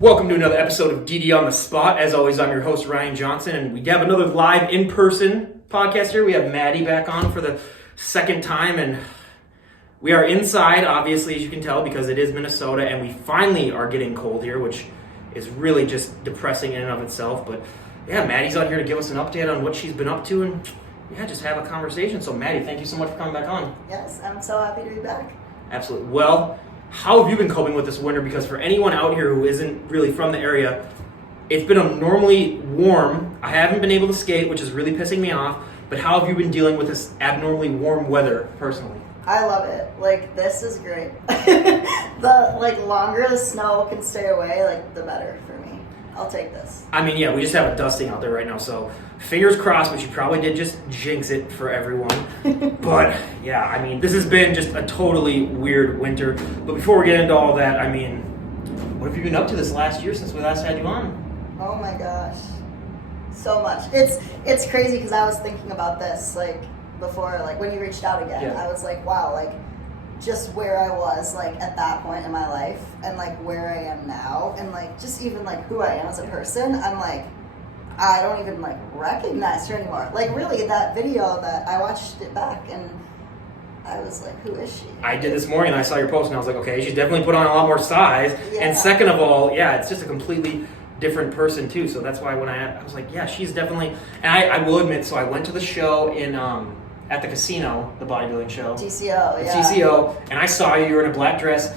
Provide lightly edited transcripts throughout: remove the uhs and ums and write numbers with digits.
Welcome to another episode of DD on the Spot. As always, I'm your host, Ryan Johnson, and we have another live in-person podcast here. We have Maddie back on for the second time, and we are inside, obviously, as you can tell, because it is Minnesota, and we finally are getting cold here, which is really just depressing in and of itself. But yeah, Maddie's out here to give us an update on what she's been up to, and yeah, just have a conversation. So Maddie, thank you so much for coming back on. Yes, I'm so happy to be back. Absolutely. Well, how have you been coping with this winter? Because for anyone out here who isn't really from the area, it's been abnormally warm. I haven't been able to skate, which is really pissing me off. But how have you been dealing with this abnormally warm weather personally? I love it. This is great. The longer the snow can stay away, the better for me. I'll take this. I mean, yeah, we just have a dusting out there right now, so fingers crossed, but you probably did just jinx it for everyone. But yeah, I mean, this has been just a totally weird winter. But before we get into all that, I mean, what have you been up to this last year since we last had you on? Oh my gosh. So much. It's crazy because I was thinking about this before, when you reached out again. Yeah. I was like, wow, just where I was at that point in my life and where I am now and just even who I am as a person. I'm I don't even recognize her anymore. Really, that video that I watched it back and I was who is she? I did this morning and I saw your post and I was like, okay, she's definitely put on a lot more size. Yeah. And second of all, yeah, it's just a completely different person too. So that's why when I was like, yeah, she's definitely, and I will admit, so I went to the show in at the casino, the bodybuilding show. TCO, yeah. TCO, and I saw you were in a black dress.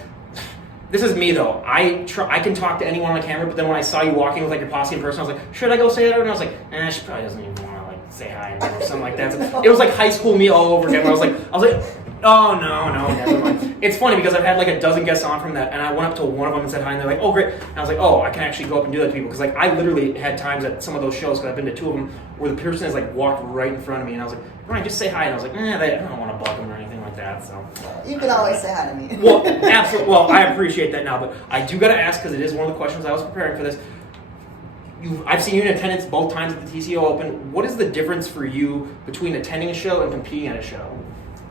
This is me though. I can talk to anyone on the camera, but then when I saw you walking with your posse in person, I was like, should I go say that? And I was like, she probably doesn't even want to say hi or something like that. So it was like high school me all over again. I was like, oh no, never mind. It's funny because I've had a dozen guests on from that, and I went up to one of them and said hi, and they're like, oh great. And I was like, oh, I can actually go up and do that to people because I literally had times at some of those shows because I've been to two of them where the person has walked right in front of me, and I was like, Ryan, just say hi, and I was like, I don't want to bug them or anything like that. So you can always say hi to me. Well, absolutely. Well, I appreciate that now, but I do got to ask because it is one of the questions I was preparing for this. I've seen you in attendance both times at the TCO Open. What is the difference for you between attending a show and competing at a show?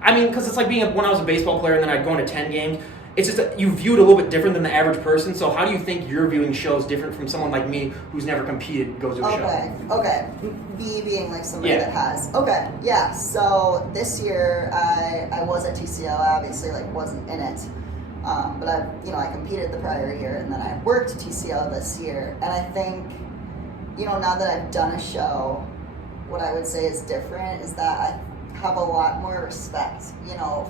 I mean, because it's like when I was a baseball player and then I'd go into 10 games. It's just that you view it a little bit different than the average person. So how do you think you're viewing shows different from someone like me who's never competed, goes to a show? Okay. Me being somebody that has. Okay, yeah. So this year I was at TCO. I obviously wasn't in it. But I competed the prior year and then I worked at TCO this year. And I think, now that I've done a show, what I would say is different is that I have a lot more respect,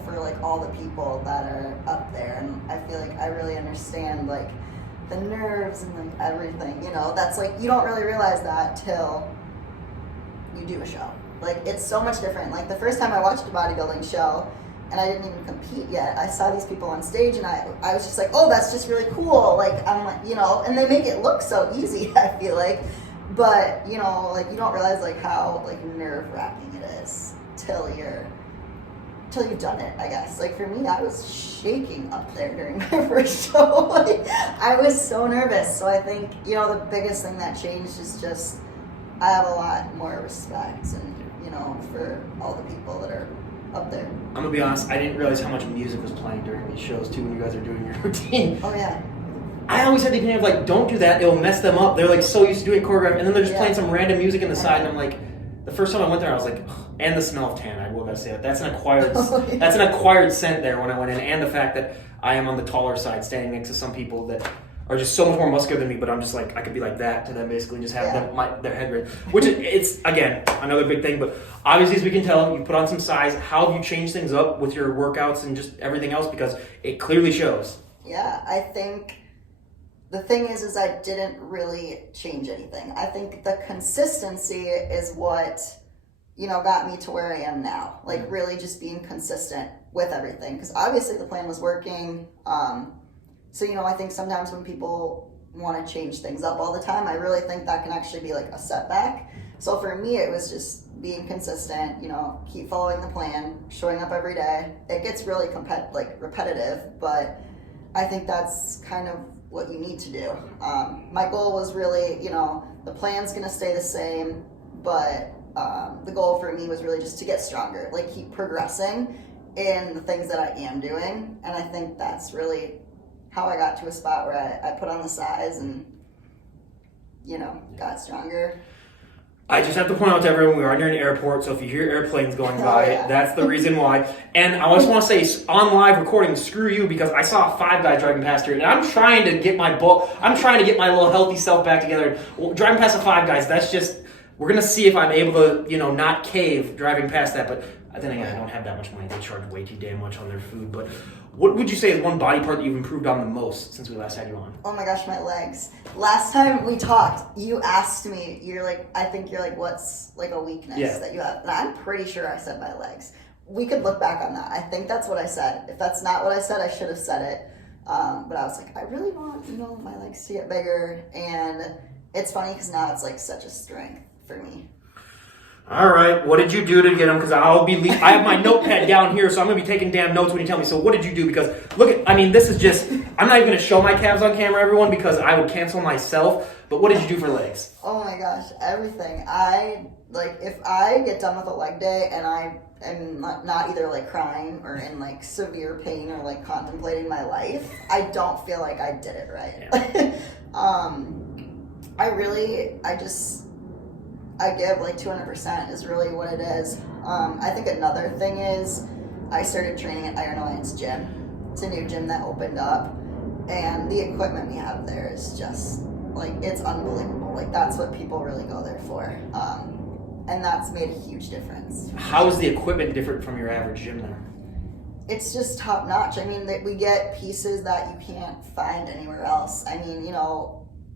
for all the people that are up there, and I feel I really understand the nerves and everything, that's you don't really realize that till you do a show. It's so much different. The first time I watched a bodybuilding show and I didn't even compete yet, I saw these people on stage and I was just oh, that's just really cool. I'm and they make it look so easy, I feel but you don't realize how nerve-wracking it is till you've done it, I guess. For me, I was shaking up there during my first show. I was so nervous. So I think, the biggest thing that changed is just I have a lot more respect and, for all the people that are up there. I'm going to be honest, I didn't realize how much music was playing during these shows, too, when you guys are doing your routine. Oh, yeah. I always had the opinion of, don't do that, it'll mess them up. They're, so used to doing choreography, and then they're just playing some random music in the side, and I'm like, the first time I went there, I was like, ugh. And the smell of tan, I will gotta say that. That's an acquired scent there when I went in, and the fact that I am on the taller side, standing next to some people that are just so much more muscular than me, but I'm just I could be like that to them, basically, just have their head raised. Which it's, again, another big thing, but obviously, as we can tell, you put on some size. How have you changed things up with your workouts and just everything else? Because it clearly shows. Yeah, I think the thing is I didn't really change anything. I think the consistency is what, got me to where I am now. Really just being consistent with everything. Because obviously the plan was working. So, I think sometimes when people want to change things up all the time, I really think that can actually be a setback. So for me, it was just being consistent, keep following the plan, showing up every day. It gets really repetitive, but I think that's kind of what you need to do. My goal was really, the plan's going to stay the same, but the goal for me was really just to get stronger, keep progressing in the things that I am doing. And I think that's really how I got to a spot where I put on the size and got stronger. I just have to point out to everyone, we are near an airport, so if you hear airplanes going by, that's the reason why. And I just want to say, on live recording, screw you, because I saw 5 guys driving past here, and I'm trying to get my little healthy self back together. Driving past the 5 guys, that's just, we're going to see if I'm able to, not cave driving past that, but then again, I don't have that much money. They charge way too damn much on their food, but what would you say is one body part that you've improved on the most since we last had you on? Oh my gosh, my legs. Last time we talked, you asked me, I think you're like, what's like a weakness that you have? And I'm pretty sure I said my legs. We could look back on that. I think that's what I said. If that's not what I said, I should have said it. But I was like, I really want, my legs to get bigger. And it's funny because now it's like such a strength for me. All right, what did you do to get them? Because I have my notepad down here, so I'm going to be taking damn notes when you tell me. So what did you do? Because this is just, I'm not even going to show my calves on camera, everyone, because I would cancel myself. But what did you do for legs? Oh my gosh, everything. If I get done with a leg day and I am not either like crying or in like severe pain or like contemplating my life, I don't feel like I did it right. Yeah. I give like 200% is really what it is. I think another thing is I started training at Iron Alliance Gym. It's a new gym that opened up, and the equipment we have there is just like, it's unbelievable. Like, that's what people really go there for. And that's made a huge difference. How is the equipment different from your average gym there? It's just top notch. I mean, we get pieces that you can't find anywhere else. I mean,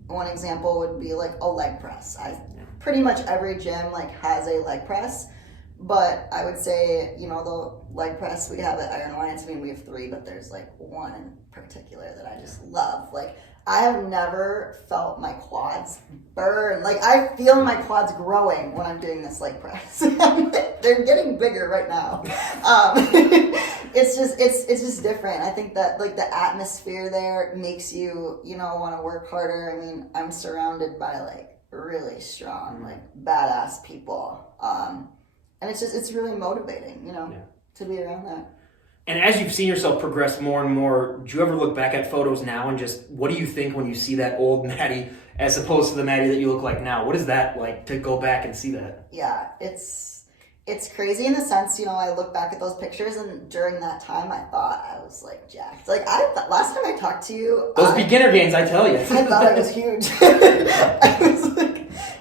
one example would be like a leg press. Pretty much every gym like has a leg press, but I would say, the leg press we have at Iron Alliance, we have 3, but there's like one in particular that I just love. Like, I have never felt my quads burn. Like, I feel my quads growing when I'm doing this leg press. They're getting bigger right now. It's just different. I think that like the atmosphere there makes you, want to work harder. I mean, I'm surrounded by like really strong, like badass people. And it's really motivating, to be around that. And as you've seen yourself progress more and more, do you ever look back at photos now and just, what do you think when you see that old Maddie as opposed to the Maddie that you look like now? What is that like to go back and see that? Yeah, it's crazy in the sense, I look back at those pictures, and during that time I thought I was like jacked. Like, last time I talked to you, those beginner gains, I tell you. I thought I was huge.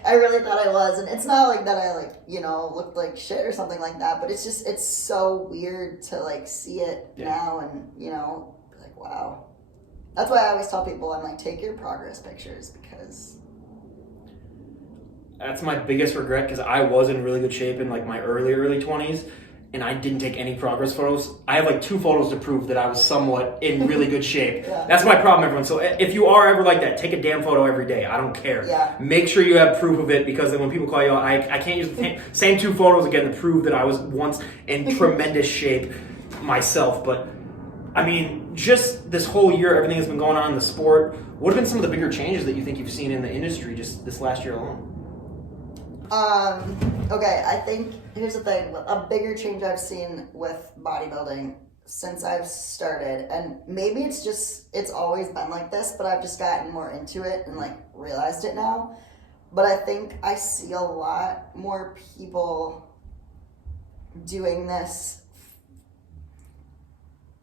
I really thought I was, and it's not like that I looked like shit or something like that, but it's so weird to like see it now and be like, wow. That's why I always tell people, I'm like, take your progress pictures, because that's my biggest regret, because I was in really good shape in like my early 20s, and I didn't take any progress photos. I have like 2 photos to prove that I was somewhat in really good shape. Yeah. That's my problem, everyone. So if you are ever like that, take a damn photo every day. I don't care. Yeah. Make sure you have proof of it, because then when people call you out, I can't use the same 2 photos again to prove that I was once in tremendous shape myself. But I mean, just this whole year, everything that's been going on in the sport, what have been some of the bigger changes that you think you've seen in the industry just this last year alone? Okay, I think, here's the thing, a bigger change I've seen with bodybuilding since I've started, and maybe it's always been like this, but I've just gotten more into it and like realized it now, but I think I see a lot more people doing this.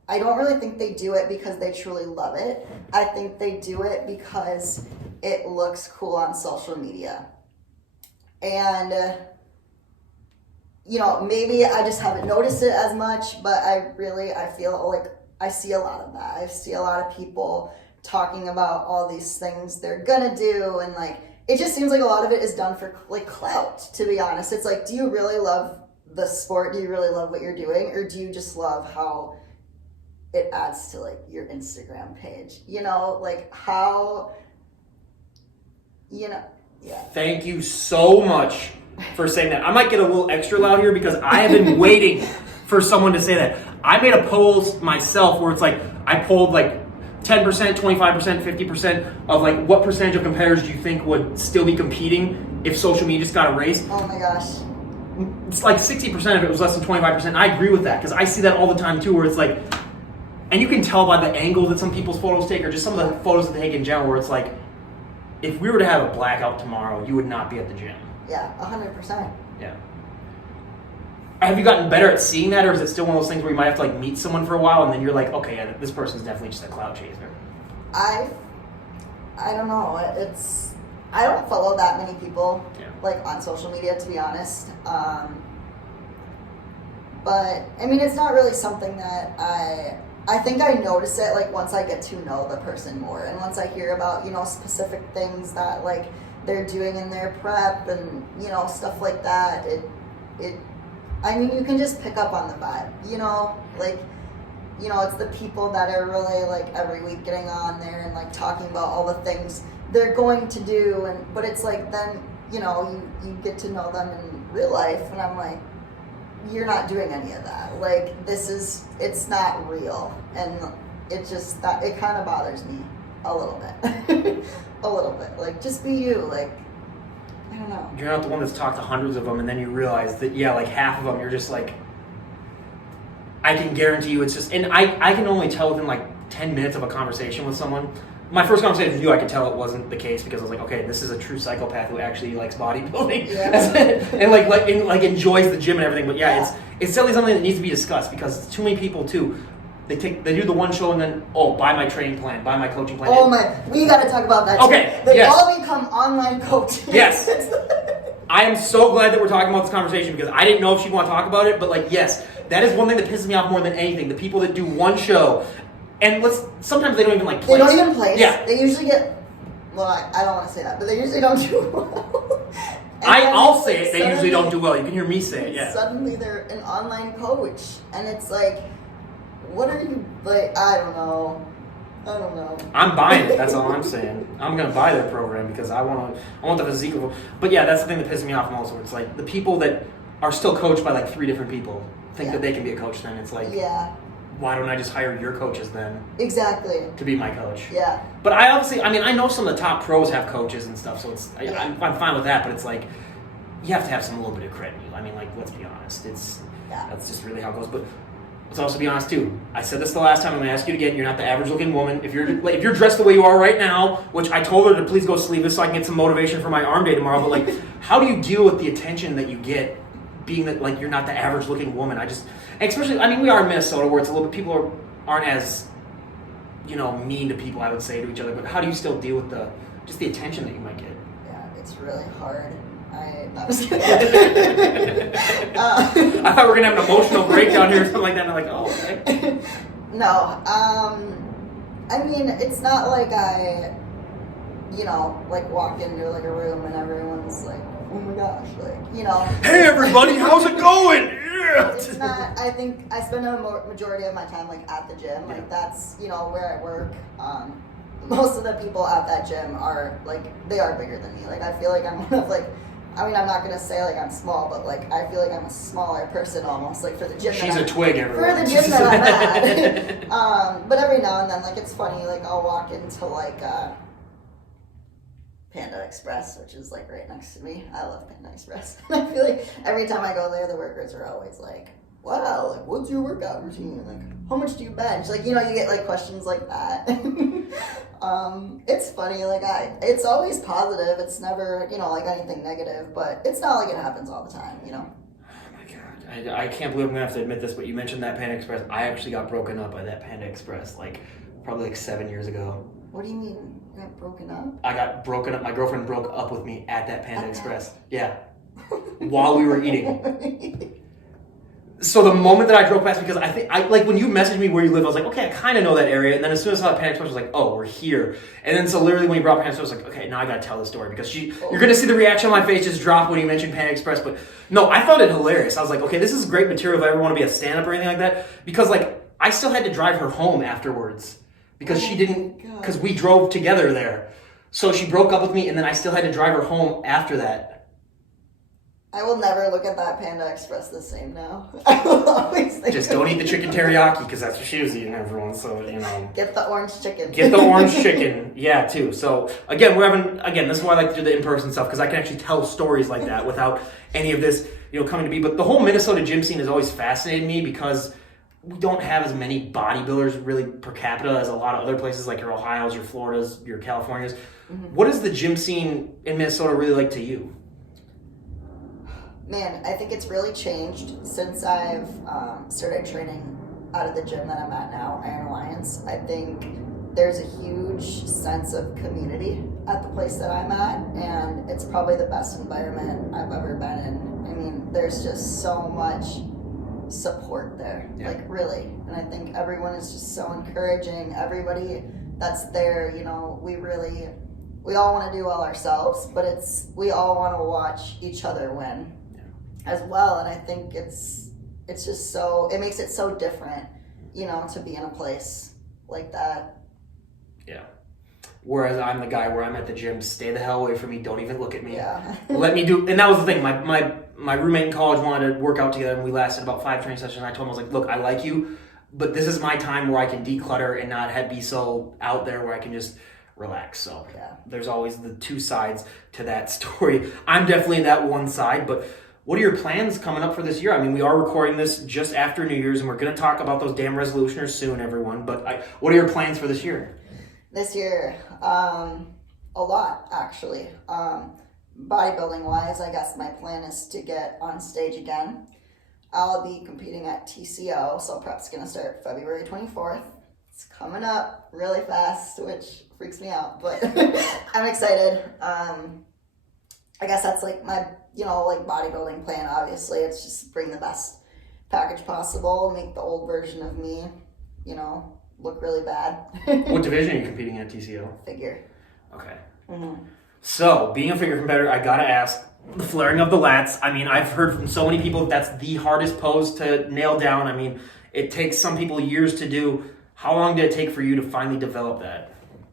I don't really think they do it because they truly love it. I think they do it because it looks cool on social media. And, maybe I just haven't noticed it as much, but I feel like I see a lot of that. I see a lot of people talking about all these things they're gonna do, and like, it just seems like a lot of it is done for like clout, to be honest. It's like, do you really love the sport? Do you really love what you're doing? Or do you just love how it adds to like your Instagram page? Like how, yeah. Thank you so much for saying that. I might get a little extra loud here because I have been waiting for someone to say that. I made a poll myself where it's like, I polled like 10%, 25%, 50% of like what percentage of competitors do you think would still be competing if social media just got erased? Oh my gosh. It's like 60% of it was less than 25%. And I agree with that, because I see that all the time too, where it's like, and you can tell by the angle that some people's photos take, or just some of the photos that they take in general, where it's like, if we were to have a blackout tomorrow, you would not be at the gym. Yeah, 100%. Yeah. Have you gotten better at seeing that, or is it still one of those things where you might have to like meet someone for a while and then you're like, okay, yeah, this person's definitely just a cloud chaser? I don't know. I don't follow that many people like on social media, to be honest. But I mean, it's not really something that I think I notice it like once I get to know the person more, and once I hear about, you know, specific things that like they're doing in their prep and, you know, stuff like that. I mean, you can just pick up on the vibe, you know, like, you know, it's the people that are really like every week getting on there and like talking about all the things they're going to do, but it's like then, you know, you get to know them in real life, and I'm like, you're not doing any of that. Like, it's not real, and it just, that it kind of bothers me a little bit. A little bit. Like, just be you. Like, I don't know. You're not the one that's talked to hundreds of them, and then you realize that, yeah, like half of them, you're just like, I can guarantee you it's just, and I can only tell within like 10 minutes of a conversation with someone. My first conversation with you, I could tell it wasn't the case, because I was like, okay, this is a true psychopath who actually likes bodybuilding and like enjoys the gym and everything. But yeah, it's definitely something that needs to be discussed, because too many people too. They do the one show and then, buy my training plan, buy my coaching plan. Oh my, we got to talk about that too. Okay, They all become online coaches. Yes. I am so glad that we're talking about this conversation, because I didn't know if she'd want to talk about it, but like, yes, that is one thing that pisses me off more than anything. The people that do one show, and sometimes they don't even like place. They don't even place. Yeah. They usually get, well, I don't want to say that, but they usually don't do well. I'll say it, they usually don't do well. You can hear me say it, yeah. Suddenly they're an online coach, and it's like, what are you, like, I don't know. I'm buying it, that's all I'm saying. I'm going to buy their program because I want the physique. But yeah, that's the thing that pisses me off most, where it's like the people that are still coached by like 3 different people think that they can be a coach then. It's like, why don't I just hire your coaches then? Exactly. To be my coach. Yeah. But I know some of the top pros have coaches and stuff, so I'm fine with that, but it's like, you have to have a little bit of credit in you. I mean, like, let's be honest. That's just really how it goes. But let's also be honest too. I said this the last time. I'm going to ask you again. You're not the average looking woman. If you're dressed the way you are right now, which I told her to please go sleeveless so I can get some motivation for my arm day tomorrow. But like, how do you deal with the attention that you get, being that like you're not the average looking woman? Especially, I mean, we are in Minnesota where it's a little bit, people aren't as, you know, mean to people, I would say, to each other. But how do you still deal with the attention that you might get? Yeah, it's really hard. I thought we were gonna have an emotional breakdown here or something like that. And I'm like, oh, okay. No, I mean, it's not like I, you know, like walk into like a room and everyone's like, oh my gosh, like, you know. Hey everybody, how's it going? Yeah. It's not. I think I spend a majority of my time like at the gym. Like that's, you know, where I work. Most of the people at that gym are like, they are bigger than me. Like I feel like I'm one of like, I mean, I'm not going to say like I'm small, but like I feel like I'm a smaller person almost, like for the gym. She's a twig, everyone. For the gym that I'm at. But every now and then, like it's funny, like I'll walk into like Panda Express, which is like right next to me. I love Panda Express. I feel like every time I go there, the workers are always like, wow, like what's your workout routine? Like how much do you bench? Like, you know, you get like questions like that. It's funny, like it's always positive. It's never, you know, like anything negative, but it's not like it happens all the time, you know? Oh my God. I can't believe I'm gonna have to admit this, but you mentioned that Panda Express. I actually got broken up by that Panda Express probably like 7 years ago. What do you mean? You got broken up? I got broken up. My girlfriend broke up with me at that Panda Express. Yeah. While we were eating. So the moment that I drove past, because I like when you messaged me where you live, I was like, okay, I kind of know that area. And then as soon as I saw the Panda Express, I was like, oh, we're here. And then so literally when you brought up Panda Express, I was like, okay, now I got to tell the story, because you're going to see the reaction on my face just drop when you mentioned Panda Express. But no, I found it hilarious. I was like, okay, this is great material if I ever want to be a stand-up or anything like that. Because like I still had to drive her home afterwards because because we drove together there. So she broke up with me and then I still had to drive her home after that. I will never look at that Panda Express the same now. I will always think just don't eat the chicken teriyaki, because that's what she was eating, everyone. So, you know. Get the orange chicken. Get the orange chicken. Yeah, too. So, again, this is why I like to do the in-person stuff, because I can actually tell stories like that without any of this, you know, coming to be. But the whole Minnesota gym scene has always fascinated me, because we don't have as many bodybuilders really per capita as a lot of other places like your Ohio's, your Florida's, your California's. Mm-hmm. What is the gym scene in Minnesota really like to you? Man, I think it's really changed since I've started training out of the gym that I'm at now, Iron Alliance. I think there's a huge sense of community at the place that I'm at, and it's probably the best environment I've ever been in. I mean, there's just so much support there, like really. And I think everyone is just so encouraging. Everybody that's there, you know, we all want to do well ourselves, but we all want to watch each other win as well. And I think it's just so, it makes it so different, you know, to be in a place like that. Yeah. Whereas I'm the guy where I'm at the gym, stay the hell away from me, don't even look at me. Yeah. Let me do, and that was the thing. My roommate in college wanted to work out together, and we lasted about 5 training sessions. And I told him, I was like, look, I like you, but this is my time where I can declutter and not be so out there where I can just relax. So there's always the two sides to that story. I'm definitely that one side, but what are your plans coming up for this year? I mean, we are recording this just after New Year's, and we're going to talk about those damn resolutioners soon, everyone. But what are your plans for this year? This year, a lot, actually. Bodybuilding-wise, I guess my plan is to get on stage again. I'll be competing at TCO, so prep's going to start February 24th. It's coming up really fast, which freaks me out, but I'm excited. I guess that's like my, you know, like bodybuilding plan, obviously. It's just bring the best package possible, make the old version of me, you know, look really bad. What division are you competing at TCO? Figure. Okay. Mm-hmm. So, being a figure competitor, I gotta ask, the flaring of the lats. I mean, I've heard from so many people that's the hardest pose to nail down. I mean, it takes some people years to do. How long did it take for you to finally develop that?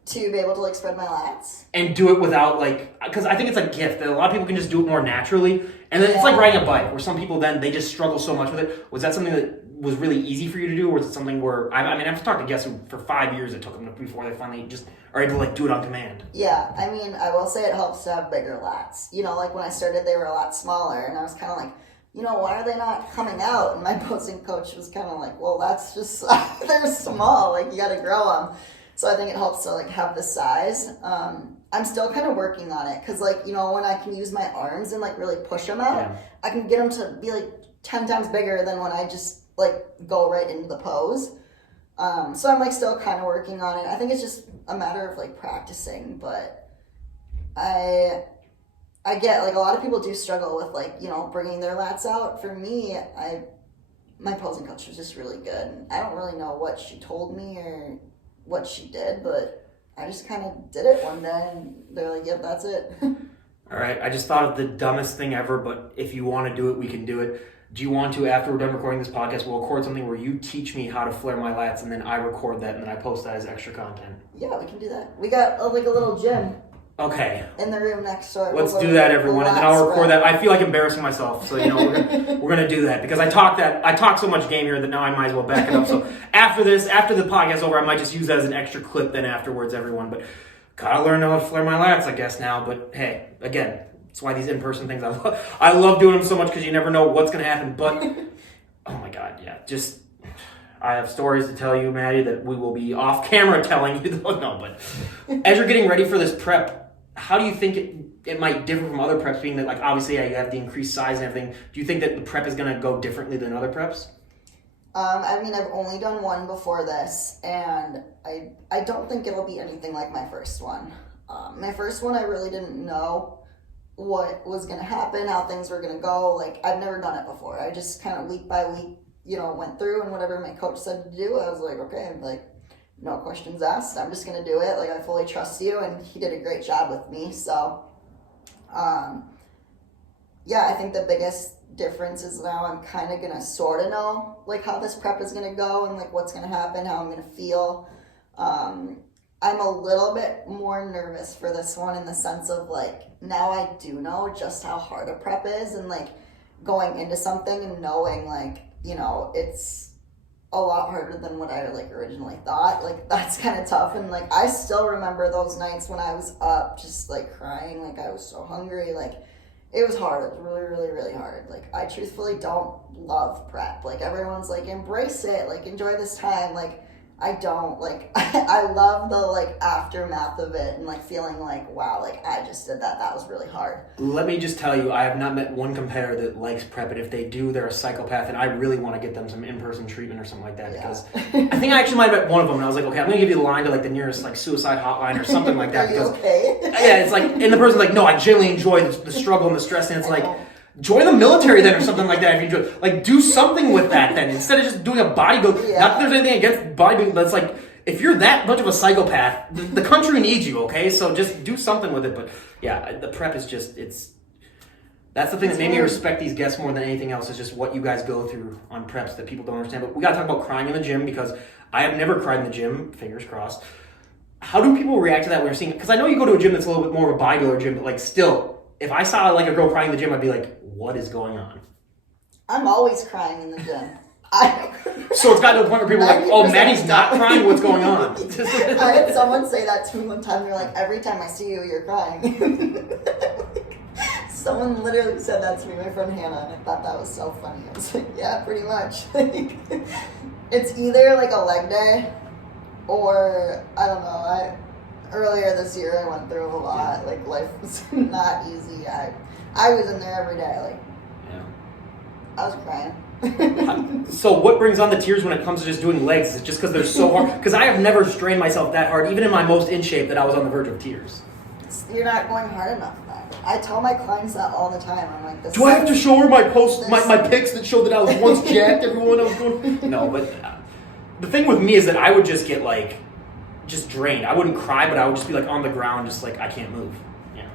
To be able to like spread my lats? And do it without like, because I think it's a gift that a lot of people can just do it more naturally. And then it's like riding a bike where some people then, they just struggle so much with it. Was that something that was really easy for you to do, or was it something where, I mean, I've talked to guests who for 5 years it took them before they finally just are able to like do it on command? Yeah, I mean, I will say it helps to have bigger lats. You know, like when I started, they were a lot smaller, and I was kind of like, you know, why are they not coming out? And my posing coach was kind of like, well, that's just, they're small, like you got to grow them. So I think it helps to like have the size. I'm still kind of working on it because like, you know, when I can use my arms and like really push them out, I can get them to be like 10 times bigger than when I just like go right into the pose. So I'm like still kind of working on it. I think it's just a matter of like practicing, but I get like a lot of people do struggle with like, you know, bringing their lats out. For me, my posing coach was just really good. I don't really know what she told me or what she did, but I just kind of did it one day and they're like, yep, that's it. All right, I just thought of the dumbest thing ever, but if you want to do it, we can do it. Do you want to, after we're done recording this podcast, we'll record something where you teach me how to flare my lats, and then I record that, and then I post that as extra content? Yeah, we can do that. We got like a little gym. Okay. In the room next door. Let's do that, everyone, and then I'll record that. I feel like embarrassing myself, so you know we're gonna do that because I talk so much game here that now I might as well back it up. So after the podcast is over, I might just use that as an extra clip then afterwards, everyone. But gotta learn how to flare my lats, I guess now. But hey, again, that's why these in-person things I love doing them so much because you never know what's gonna happen. But oh my God, yeah, just. I have stories to tell you, Maddie, that we will be off camera telling you. No, but as you're getting ready for this prep, how do you think it might differ from other preps, being that, like, obviously you have the increased size and everything. Do you think that the prep is going to go differently than other preps? I mean, I've only done one before this, and I don't think it'll be anything like my first one. My first one, I really didn't know what was going to happen, how things were going to go. Like, I've never done it before. I just kind of week by week, you know, went through, and whatever my coach said to do, I was like, okay, like, no questions asked. I'm just going to do it. Like, I fully trust you, and he did a great job with me. So, yeah, I think the biggest difference is now I'm kind of going to sort of know, like, how this prep is going to go and, like, what's going to happen, how I'm going to feel. I'm a little bit more nervous for this one in the sense of, like, now I do know just how hard a prep is, and, like, going into something and knowing, like, you know, it's a lot harder than what I like originally thought. Like, that's kind of tough. And like, I still remember those nights when I was up just like crying, like I was so hungry. Like, It was hard. It was really, really, really hard. Like, I truthfully don't love prep. Like, everyone's like, embrace it. Like, enjoy this time. Like, I don't. Like, I love the, like, aftermath of it and, like, feeling like, wow, like, I just did that. That was really hard. Let me just tell you, I have not met one competitor that likes prep, and if they do, they're a psychopath, and I really want to get them some in-person treatment or something like that, because I think I actually might have met one of them, and I was like, okay, I'm going to give you the line to, like, the nearest, like, suicide hotline or something like that. Are you because, okay? Yeah, it's like, and the person's like, no, I genuinely enjoy the struggle and the stress, and it's like, join the military then or something like that if you enjoy. Like, do something with that then, instead of just doing a bodybuilding. Yeah. Not that there's anything against bodybuilding, but it's like, if you're that much of a psychopath, the country needs you, okay? So just do something with it. But yeah, the prep is just, that's the thing that made me respect these guests more than anything else, is just what you guys go through on preps that people don't understand. But we gotta talk about crying in the gym, because I have never cried in the gym, fingers crossed. How do people react to that when you're seeing it? Because I know you go to a gym that's a little bit more of a bodybuilder gym, but like still, if I saw like a girl crying in the gym, I'd be like, what is going on? I'm always crying in the gym. So it's gotten to the point where people are like, oh, Maddie's not crying? What's going on? I had someone say that to me one time. They're like, every time I see you, you're crying. Someone literally said that to me, my friend Hannah, and I thought that was so funny. I was like, yeah, pretty much. It's either like a leg day or, I don't know, earlier this year I went through a lot. Like, life was not easy. I was in there every day. Like, I was crying. So what brings on the tears when it comes to just doing legs? Is it just because they're so hard? Because I have never strained myself that hard, even in my most in shape, that I was on the verge of tears. You're not going hard enough, man. I tell my clients that all the time. I'm like, do I have to show her my my pics that show that I was once jacked? Everyone I was going. No, but the thing with me is that I would just get like, just drained. I wouldn't cry, but I would just be like on the ground, just like I can't move. Yeah.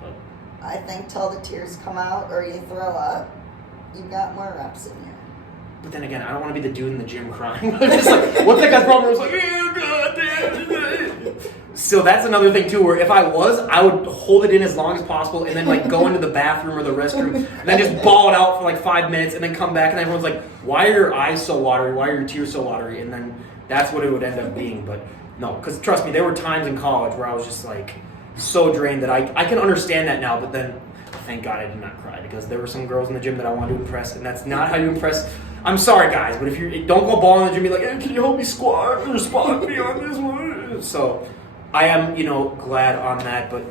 But I think till the tears come out or you throw up, you've got more reps in you. But then again, I don't want to be the dude in the gym crying. Just like, what's that guy's problem? I was like, oh, God damn. So that's another thing too, where if I would hold it in as long as possible and then like go into the bathroom or the restroom and then just bawl it out for like 5 minutes and then come back and everyone's like, why are your eyes so watery? Why are your tears so watery? And then that's what it would end up being. But no, because trust me, there were times in college where I was just like so drained that I can understand that now, but then thank God I did not cry, because there were some girls in the gym that I wanted to impress, and that's not how you impress. I'm sorry, guys, but if you don't go balling in the gym, be like, hey, can you help me squat or spot me on this one? So I am, glad on that. But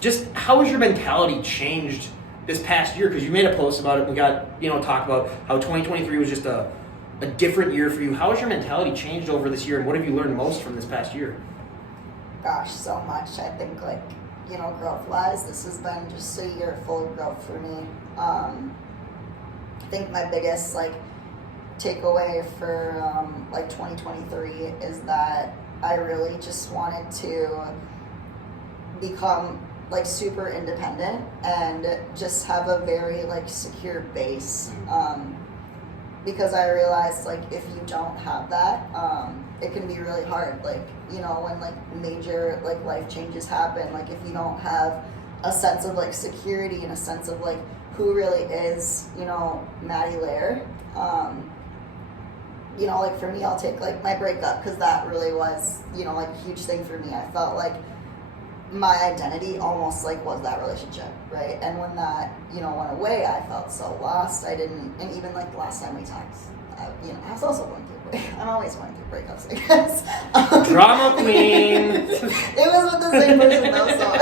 just how has your mentality changed this past year? Because you made a post about it. We got, talk about how 2023 was just a different year for you. How has your mentality changed over this year, and what have you learned most from this past year? Gosh, so much. I think, growth-wise, this has been just a year full of growth for me. I think my biggest, takeaway for, 2023 is that I really just wanted to become, super independent and just have a very, secure base. Because I realized, if you don't have that, it can be really hard. When, major, life changes happen, if you don't have a sense of, security and a sense of, who really is, Maddie Loehr. For me, I'll take, my breakup, because that really was, a huge thing for me. I felt like my identity almost, was that relationship, right? And when that, went away, I felt so lost. I didn't, and even, the last time we talked, I was also going through, I'm always going through breakups, I guess. Drama queen! It was with the same person, though, so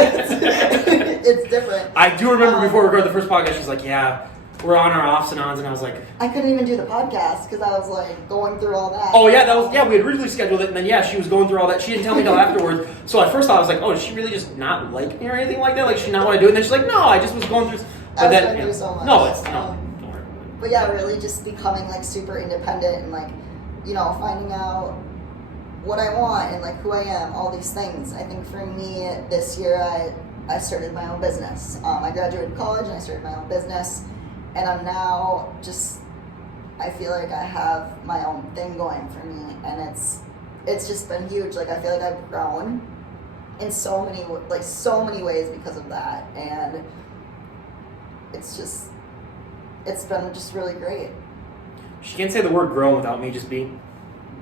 it's different. I do remember before we recorded the first podcast, she's like, yeah, we're on our offs and ons, and I was like, I couldn't even do the podcast because I was going through all that. Oh yeah, we had originally scheduled it, and then she was going through all that. She didn't tell me until afterwards. So at first I was like, oh, does she really just not like me or anything like that? She not want to do it? And then she's like, no, I just was going through. But I was going through so much. No, it's no. Don't worry. But yeah, really just becoming super independent and finding out what I want and who I am, all these things. I think for me this year I started my own business. I graduated college and I started my own business. And I'm now I feel like I have my own thing going for me, and it's just been huge. I feel like I've grown in so many ways because of that, and it's been just really great. She can't say the word grown without me just being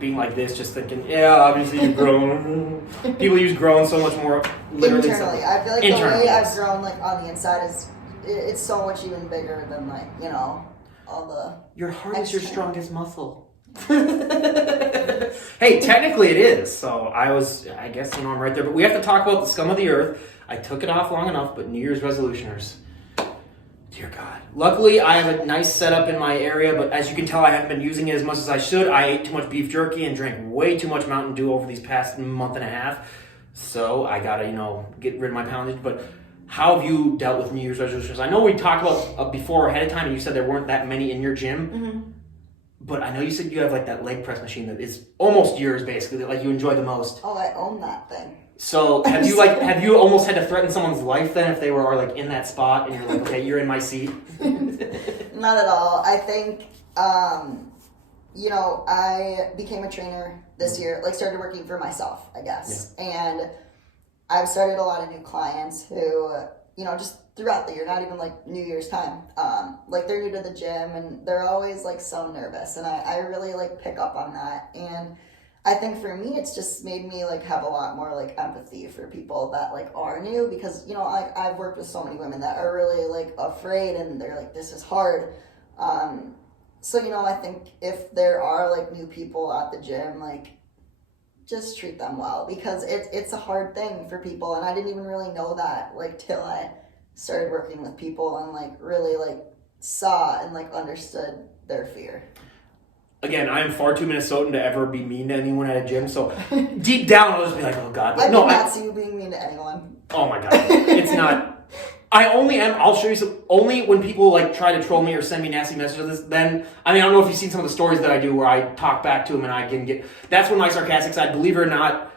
like this, just thinking, yeah, obviously you've grown. People use grown so much more literally. Internally, I feel like the way I've grown on the inside is it's so much even bigger than like, you know, all the... Your heart is your strongest muscle. Hey, technically it is. So I guess, you know, I'm right there. But we have to talk about the scum of the earth. I took it off long enough, but New Year's resolutioners. Dear God. Luckily, I have a nice setup in my area, but as you can tell, I haven't been using it as much as I should. I ate too much beef jerky and drank way too much Mountain Dew over these past month and a half. So I gotta, you know, get rid of my poundage. But how have you dealt with New Year's resolutions? I know we talked about before ahead of time, and you said there weren't that many in your gym. Mm-hmm. But I know you said you have like that leg press machine that is almost yours, basically, that like you enjoy the most. Oh, I own that thing. So have you almost had to threaten someone's life then if they were like in that spot and you're like, okay, you're in my seat? Not at all. I think, you know, I became a trainer this year, like started working for myself, I guess. Yeah. And I've started a lot of new clients who, you know, just throughout the year, not even like New Year's time, like they're new to the gym and they're always like so nervous. And I really like pick up on that. And I think for me, it's just made me like have a lot more like empathy for people that like are new because, you know, I've worked with so many women that are really like afraid and they're like, this is hard. So, you know, I think if there are like new people at the gym, like just treat them well because it's a hard thing for people. And I didn't even really know that like till I started working with people and like really like saw and like understood their fear. Again, I am far too Minnesotan to ever be mean to anyone at a gym, so deep down I'll just be like, oh God. I do not see you being mean to anyone. Oh my God. It's not. I only am, I'll show you some, only when people like try to troll me or send me nasty messages, then, I mean, I don't know if you've seen some of the stories that I do where I talk back to them and I can get, that's when my sarcastic side, believe it or not,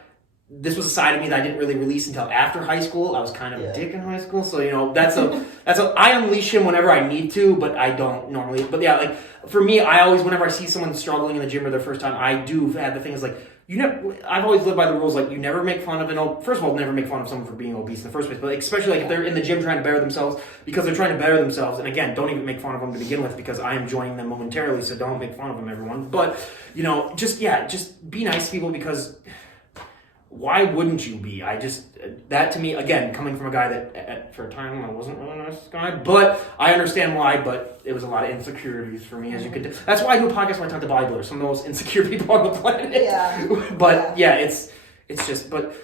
this was a side of me that I didn't really release until after high school. I was kind of a dick in high school, so you know I unleash him whenever I need to, but I don't normally. But yeah, like for me, I always whenever I see someone struggling in the gym for their first time, I do have the thing is like I've always lived by the rules like you never make fun of first of all, never make fun of someone for being obese in the first place, but like, especially like if they're in the gym trying to better themselves because they're trying to better themselves. And again, don't even make fun of them to begin with because I am joining them momentarily, so don't make fun of them, everyone. But you know, just be nice to people because. Why wouldn't you be? That to me, again, coming from a guy that for a time I wasn't really a nice guy, but I understand why, but it was a lot of insecurities for me, as you could tell. That's why I do a podcast when I talk to bodybuilders, some of the most insecure people on the planet. Yeah. But yeah, it's just, but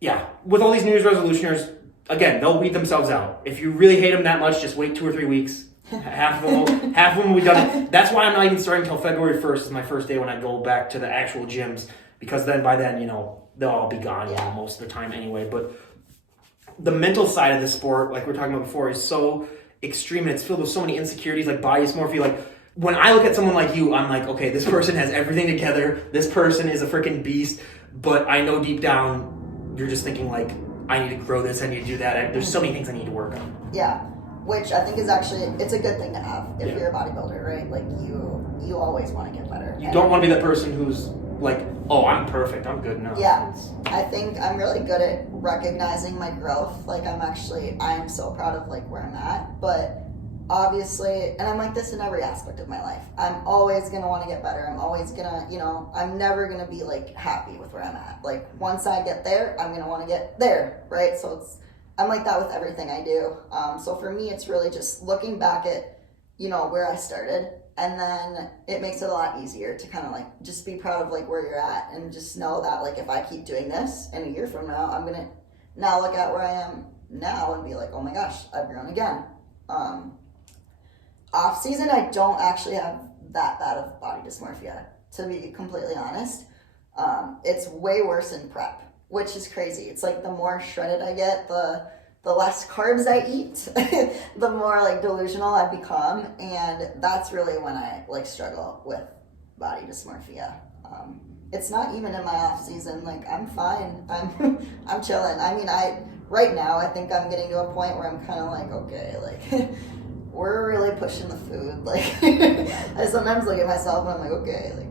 yeah, with all these New Year's resolutioners, again, they'll weed themselves out. If you really hate them that much, just wait 2 or 3 weeks. Half of them will be done. That's why I'm not even starting until February 1st is my first day when I go back to the actual gyms, because then by then, you know, they'll all be gone, you know, most of the time anyway. But the mental side of the sport, like we were talking about before, is so extreme and it's filled with so many insecurities, like body dysmorphia. Like when I look at someone like you, I'm like, okay, this person has everything together. This person is a freaking beast. But I know deep down, you're just thinking like, I need to grow this, I need to do that. There's so many things I need to work on. Yeah, which I think is actually, it's a good thing to have if you're a bodybuilder, right? Like you always want to get better. You don't want to be the person who's like, oh, I'm perfect, I'm good now. Yeah, I think I'm really good at recognizing my growth. Like I am so proud of like where I'm at, but obviously, and I'm like this in every aspect of my life. I'm always going to want to get better. I'm always going to, you know, I'm never going to be like happy with where I'm at. Like once I get there, I'm going to want to get there, right? So I'm like that with everything I do. So for me, it's really just looking back at, you know, where I started. And then it makes it a lot easier to kind of like just be proud of like where you're at and just know that like if I keep doing this in a year from now, I'm going to now look at where I am now and be like, oh my gosh, I've grown again. Off season, I don't actually have that bad of body dysmorphia, to be completely honest. It's way worse in prep, which is crazy. It's like the more shredded I get, the less carbs I eat, the more like delusional I become, and that's really when I like struggle with body dysmorphia. It's not even in my off season. Like I'm fine. I'm chilling. I mean, right now I think I'm getting to a point where I'm kind of like, okay, like we're really pushing the food. Like I sometimes look at myself and I'm like, okay, like.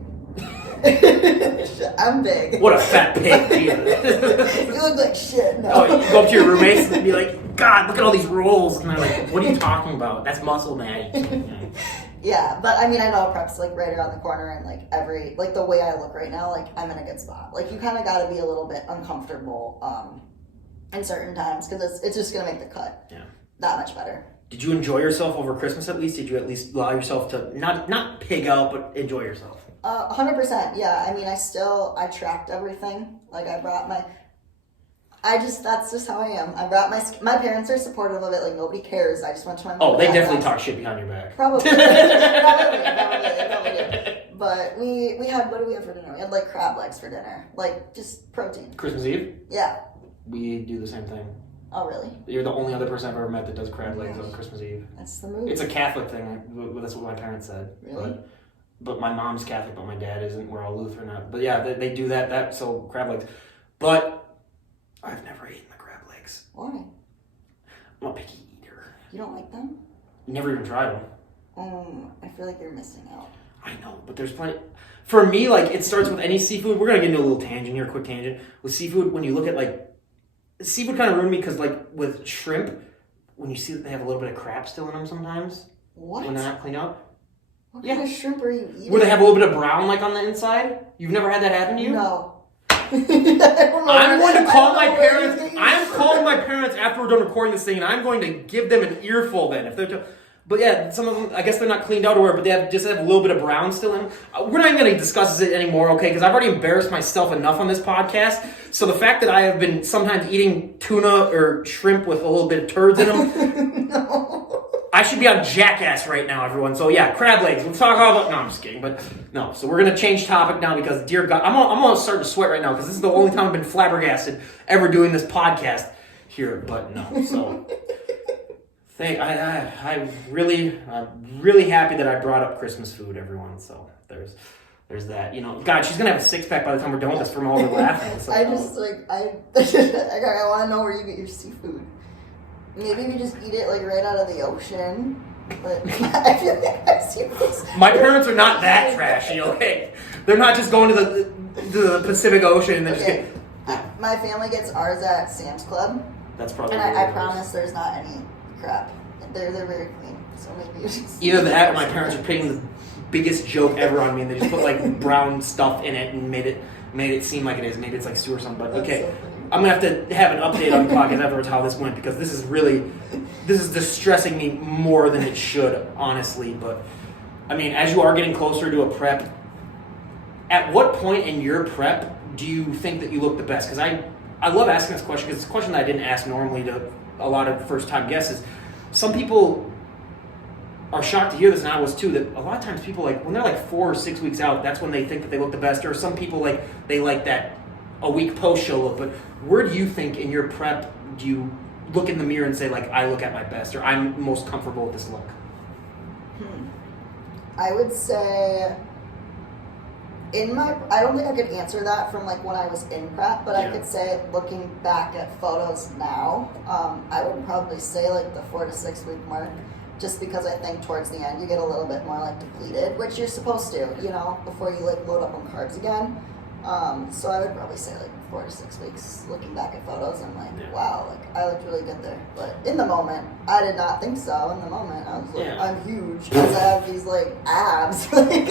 I'm big. What a fat pig, Jesus. You look like shit. No. Oh, you go up to your roommates and be like, God, look at all these rolls. And they're like, what are you talking about? That's muscle, Maddie. Yeah, but I mean, I know prep's like right around the corner and like the way I look right now, like I'm in a good spot. Like you kind of got to be a little bit uncomfortable in certain times because it's just going to make the cut that much better. Did you enjoy yourself over Christmas at least? Did you at least allow yourself to not pig out, but enjoy yourself? 100%. Yeah. I mean, I tracked everything. Like I brought that's just how I am. I brought my parents are supportive of it. Like nobody cares. I just went to my mom. Oh, they definitely talk shit behind your back. Probably. They probably did. But we had, what did we have for dinner? We had like crab legs for dinner. Like just protein. Christmas Eve? Yeah. We do the same thing. Oh, really? You're the only other person I've ever met that does crab legs on Christmas Eve. That's the move. It's a Catholic thing. That's what my parents said. Really? But my mom's Catholic, but my dad isn't. We're all Lutheran now. But yeah, they do that. So crab legs. But I've never eaten the crab legs. Why? I'm a picky eater. You don't like them? Never even tried them. I feel like you're missing out. I know, but there's plenty. For me, like, it starts with any seafood. We're going to get into a little tangent here, a quick tangent. With seafood, when you look at, like, seafood kind of ruined me because, like, with shrimp, when you see that they have a little bit of crap still in them sometimes. What? When they're not cleaned out. What kind of shrimp are you eating? Where they have a little bit of brown, like, on the inside? You've never had that happen to you? No. I'm going to call my parents. I'm calling my parents after we're done recording this thing, and I'm going to give them an earful then. If they're but yeah, some of them, I guess they're not cleaned out or whatever, but they just have a little bit of brown still in them. We're not even going to discuss it anymore, okay? Because I've already embarrassed myself enough on this podcast. So the fact that I have been sometimes eating tuna or shrimp with a little bit of turds in them, No. I should be on Jackass right now, everyone. So yeah, crab legs. Let's talk all about. No, I'm just kidding, but no. So we're gonna change topic now because, dear God, I'm gonna start to sweat right now because this is the only time I've been flabbergasted ever doing this podcast here. But no, so. I'm really happy that I brought up Christmas food, everyone. So there's that. You know, God, she's gonna have a six pack by the time we're done with this from all the laughing. So, I just I want to know where you get your seafood. Maybe we just eat it like right out of the ocean. But I feel like I've seen this. My parents are not that trashy. Okay, they're not just going to the Pacific Ocean and then just get. My family gets ours at Sam's Club. That's probably. And I promise there's not any crap. They're very clean. So maybe just either that or my parents are putting the biggest joke ever on me and they just put like brown stuff in it and made it seem like it is. Maybe it's like stew or something. But okay, so I'm gonna have to have an update on the podcast afterwards how this went because this is distressing me more than it should, honestly. But I mean, as you are getting closer to a prep, at what point in your prep do you think that you look the best? Because I love asking this question because it's a question that I didn't ask normally to a lot of first-time guests. Is some people are shocked to hear this, and I was too, that a lot of times people, like, when they're like 4 or 6 weeks out, that's when they think that they look the best, or some people, like, they like that a week post-show look. But where do you think in your prep do you look in the mirror and say, like, I look at my best, or I'm most comfortable with this look? I would say I don't think I could answer that from like when I was in prep, but yeah. I could say looking back at photos now, I would probably say like the 4 to 6 week mark, just because I think towards the end you get a little bit more like depleted, which you're supposed to, you know, before you like load up on carbs again. So I would probably say like 4 to 6 weeks looking back at photos. I'm like, wow, like I looked really good there. But in the moment, I did not think so. In the moment, I was like, I'm huge because I have these like abs. Like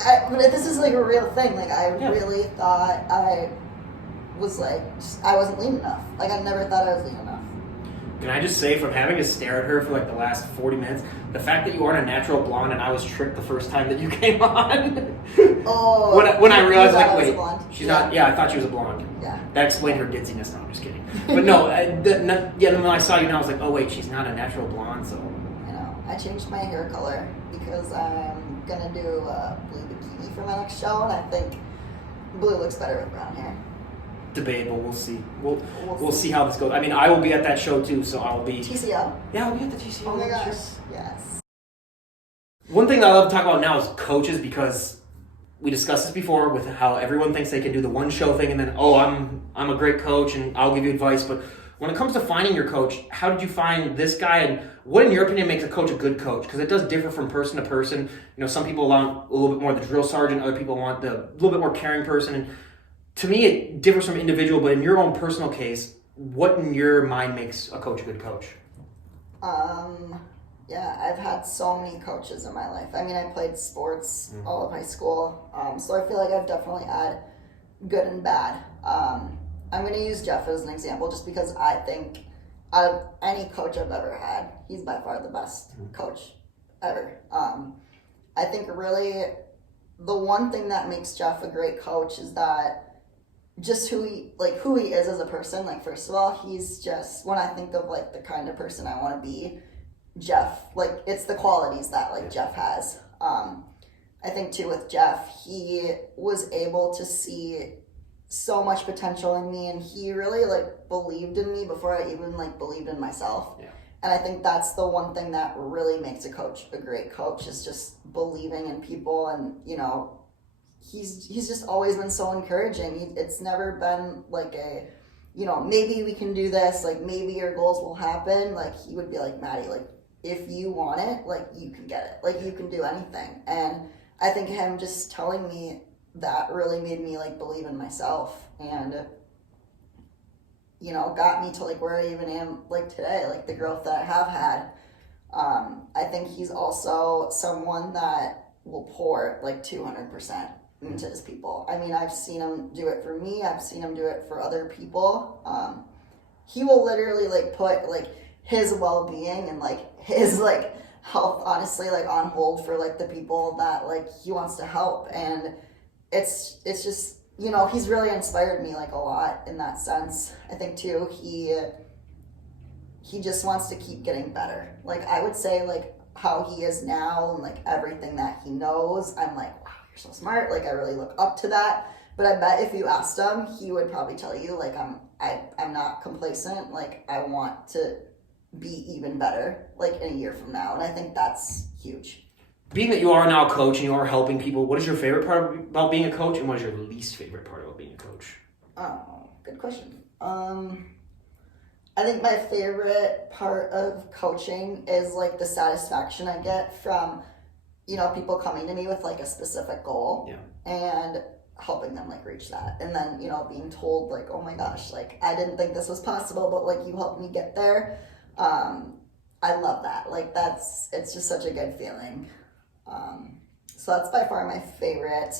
I'm but this is like a real thing. Like I really thought I was like, I wasn't lean enough. Like I never thought I was lean enough. Can I just say, from having to stare at her for like the last 40 minutes, the fact that you aren't a natural blonde and I was tricked the first time that you came on. Oh. when I realized, like, wait, she's not. Yeah, I thought she was a blonde. Yeah. That explained her ditziness. No, I'm just kidding. But no, then when I saw you now, I was like, oh wait, she's not a natural blonde. So. I know. I changed my hair color because I'm gonna do blue bikini for my next show, and I think blue looks better with brown hair. Debatable. We'll see. We'll see how this goes. I mean, I will be at that show too, so I'll be TCO. Yeah, I'll be at the TCO. Oh my gosh, yes. One thing that I love to talk about now is coaches, because we discussed this before with how everyone thinks they can do the one show thing and then I'm a great coach and I'll give you advice. But when it comes to finding your coach, how did you find this guy, and what in your opinion makes a coach a good coach? Because it does differ from person to person. You know, some people want a little bit more the drill sergeant, other people want the little bit more caring person. And to me, it differs from individual, but in your own personal case, what in your mind makes a coach a good coach? Yeah, I've had so many coaches in my life. I mean, I played sports all of high school, so I feel like I've definitely had good and bad. I'm going to use Jeff as an example just because I think out of any coach I've ever had, he's by far the best coach ever. I think really the one thing that makes Jeff a great coach is that just who he is as a person. Like, first of all, he's just, when I think of like the kind of person I want to be, Jeff, like, it's the qualities that like Jeff has. I think too with Jeff, he was able to see so much potential in me, and he really like believed in me before I even like believed in myself. Yeah. And I think that's the one thing that really makes a coach a great coach, is just believing in people. And you know, he's just always been so encouraging. It's never been like a, you know, maybe we can do this, like maybe your goals will happen. Like, he would be like, Maddie, like, if you want it, like, you can get it, like, you can do anything. And I think him just telling me that really made me like believe in myself, and you know, got me to like where I even am like today, like the growth that I have had. I think he's also someone that will pour like 200% into his people. I mean, I've seen him do it for me. I've seen him do it for other people. He will literally like put like his well-being and like his like health, honestly, like on hold for like the people that like he wants to help. And it's just, you know, he's really inspired me like a lot in that sense. I think too, he just wants to keep getting better. Like, I would say like how he is now and like everything that he knows, I'm like, wow, you're so smart. Like, I really look up to that. But I bet if you asked him, he would probably tell you like, I'm not complacent. Like, I want to be even better like in a year from now. And I think that's huge. Being that you are now a coach and you are helping people, what is your favorite part about being a coach, and what is your least favorite part about being a coach? Oh, good question. I think my favorite part of coaching is like the satisfaction I get from, you know, people coming to me with like a specific goal, and helping them like reach that. And then, you know, being told like, oh my gosh, like, I didn't think this was possible, but like, you helped me get there. I love that. Like, it's just such a good feeling. So that's by far my favorite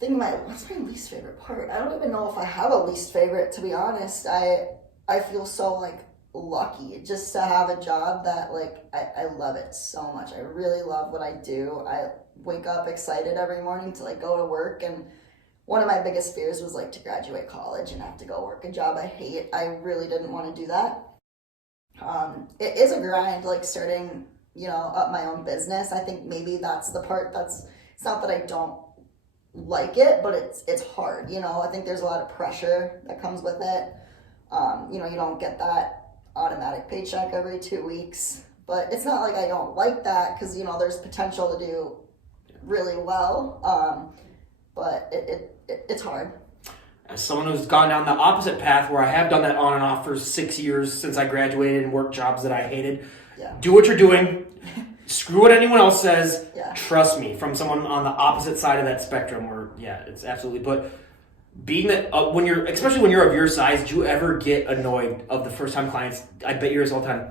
thing. What's my least favorite part? I don't even know if I have a least favorite, to be honest. I feel so like lucky just to have a job that like, I love it so much. I really love what I do. I wake up excited every morning to like go to work, and one of my biggest fears was like to graduate college and have to go work a job I hate. I really didn't want to do that. It is a grind, like starting, you know, up my own business. I think maybe that's the part it's not that I don't like it, but it's hard, you know. I think there's a lot of pressure that comes with it. You know, you don't get that automatic paycheck every 2 weeks, but it's not like I don't like that, because, you know, there's potential to do really well. But it's hard. As someone who's gone down the opposite path, where I have done that on and off for 6 years since I graduated and worked jobs that I hated, do what you're doing. Screw what anyone else says. Trust me, from someone on the opposite side of that spectrum, where, it's absolutely. But being that, especially when you're of your size, do you ever get annoyed of the first time clients? I bet yours all the time.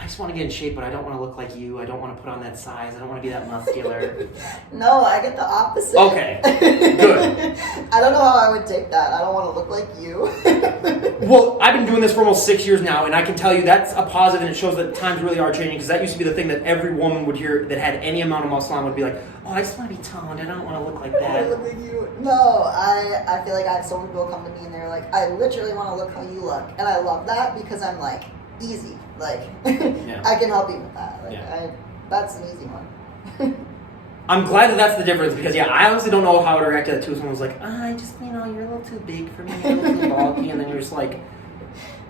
I just want to get in shape, but I don't want to look like you. I don't want to put on that size. I don't want to be that muscular. No, I get the opposite. Okay, good. I don't know how I would take that. I don't want to look like you. Well, I've been doing this for almost 6 years now, and I can tell you that's a positive, and it shows that times really are changing, because that used to be the thing that every woman would hear that had any amount of muscle on would be like, oh, I just want to be toned. I don't want to look like that. Look like you. No, I feel like I have so many people come to me and they're like, I literally want to look how you look. And I love that, because I'm like, easy. Like, I can help you with that. Like, that's an easy one. I'm glad that that's the difference, because I honestly don't know how I would react to that too. Someone was like, I just, you're a little too big for me, you're a little too bulky, and then you're just like,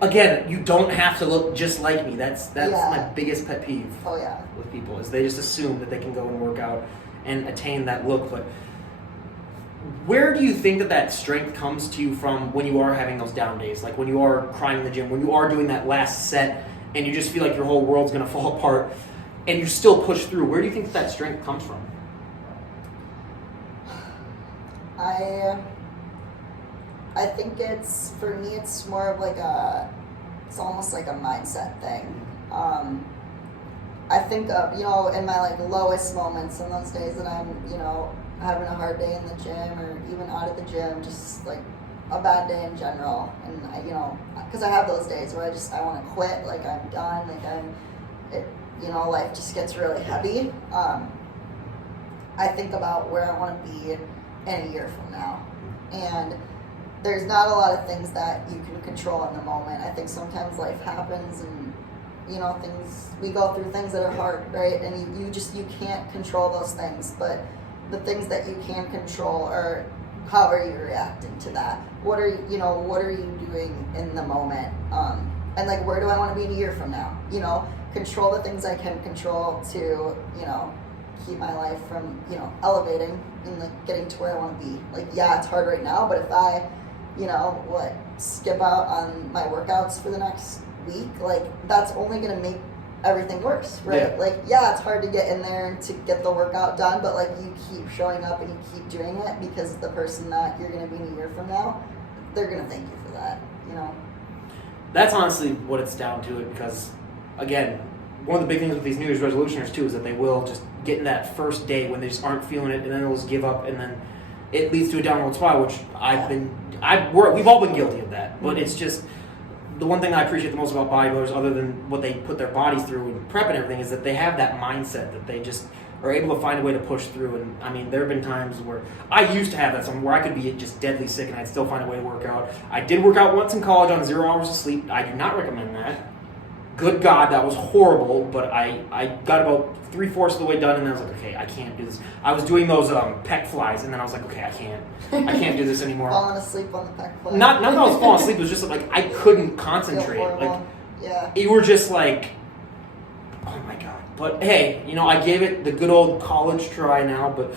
again, you don't have to look just like me. That's my biggest pet peeve. Oh yeah. With people, is they just assume that they can go and work out and attain that look. But where do you think that strength comes to you from when you are having those down days? Like when you are crying in the gym, when you are doing that last set and you just feel like your whole world's going to fall apart and you still push through. Where do you think that strength comes from? I think for me, it's more of like it's almost like a mindset thing. I think of, in my like lowest moments, in those days that I'm, having a hard day in the gym or even out of the gym, just like a bad day in general, and I, you know, because I have those days where I want to quit, like I'm done, like you know, life just gets really heavy. I think about where I want to be in a year from now, and there's not a lot of things that you can control in the moment. I think sometimes life happens, and you know, we go through things that are hard, right? And you can't control those things, but the things that you can control are how are you reacting to that? What are you doing in the moment? And like, where do I want to be in a year from now? You know, control the things I can control to, you know, keep my life from, you know, elevating and like getting to where I want to be. Like, yeah, it's hard right now, but if I, you know, skip out on my workouts for the next week, like that's only going to make everything worse, right? Yeah. Like, yeah, it's hard to get in there and to get the workout done, but like you keep showing up and you keep doing it, because the person that you're going to be in a year from now, they're going to thank you for that, you know? That's honestly what it's down to, it because, again, one of the big things with these New Year's resolutioners too is that they will just get in that first day when they just aren't feeling it, and then they'll just give up, and then it leads to a downward spiral, which we've all been guilty of that. But it's just the one thing I appreciate the most about bodybuilders, other than what they put their bodies through and prep and everything, is that they have that mindset that they just are able to find a way to push through. And I mean, there have been times where I used to have that, something where I could be just deadly sick and I'd still find a way to work out. I did work out once in college on 0 hours of sleep. I do not recommend that. Good God, that was horrible, but I got about 3/4 of the way done, and then I was like, okay, I can't do this. I was doing those pec flies, and then I was like, okay, I can't do this anymore. Falling asleep on the pec fly. Not that I was falling asleep, it was just like I couldn't concentrate. Like, yeah. You were just like, oh my God. But hey, you know, I gave it the good old college try now, but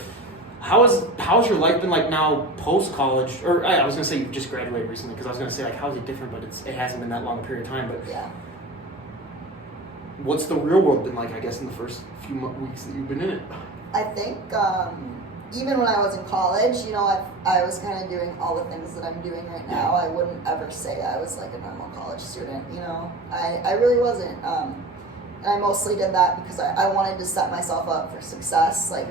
how's your life been like now post college? Or I was gonna say you just graduated recently, because I was gonna say like how's it different, but it hasn't been that long a period of time. But yeah. What's the real world been like, I guess, in the first few weeks that you've been in it? I think even when I was in college, you know, I was kind of doing all the things that I'm doing right now. I wouldn't ever say I was like a normal college student, you know. I really wasn't. And I mostly did that because I wanted to set myself up for success, like,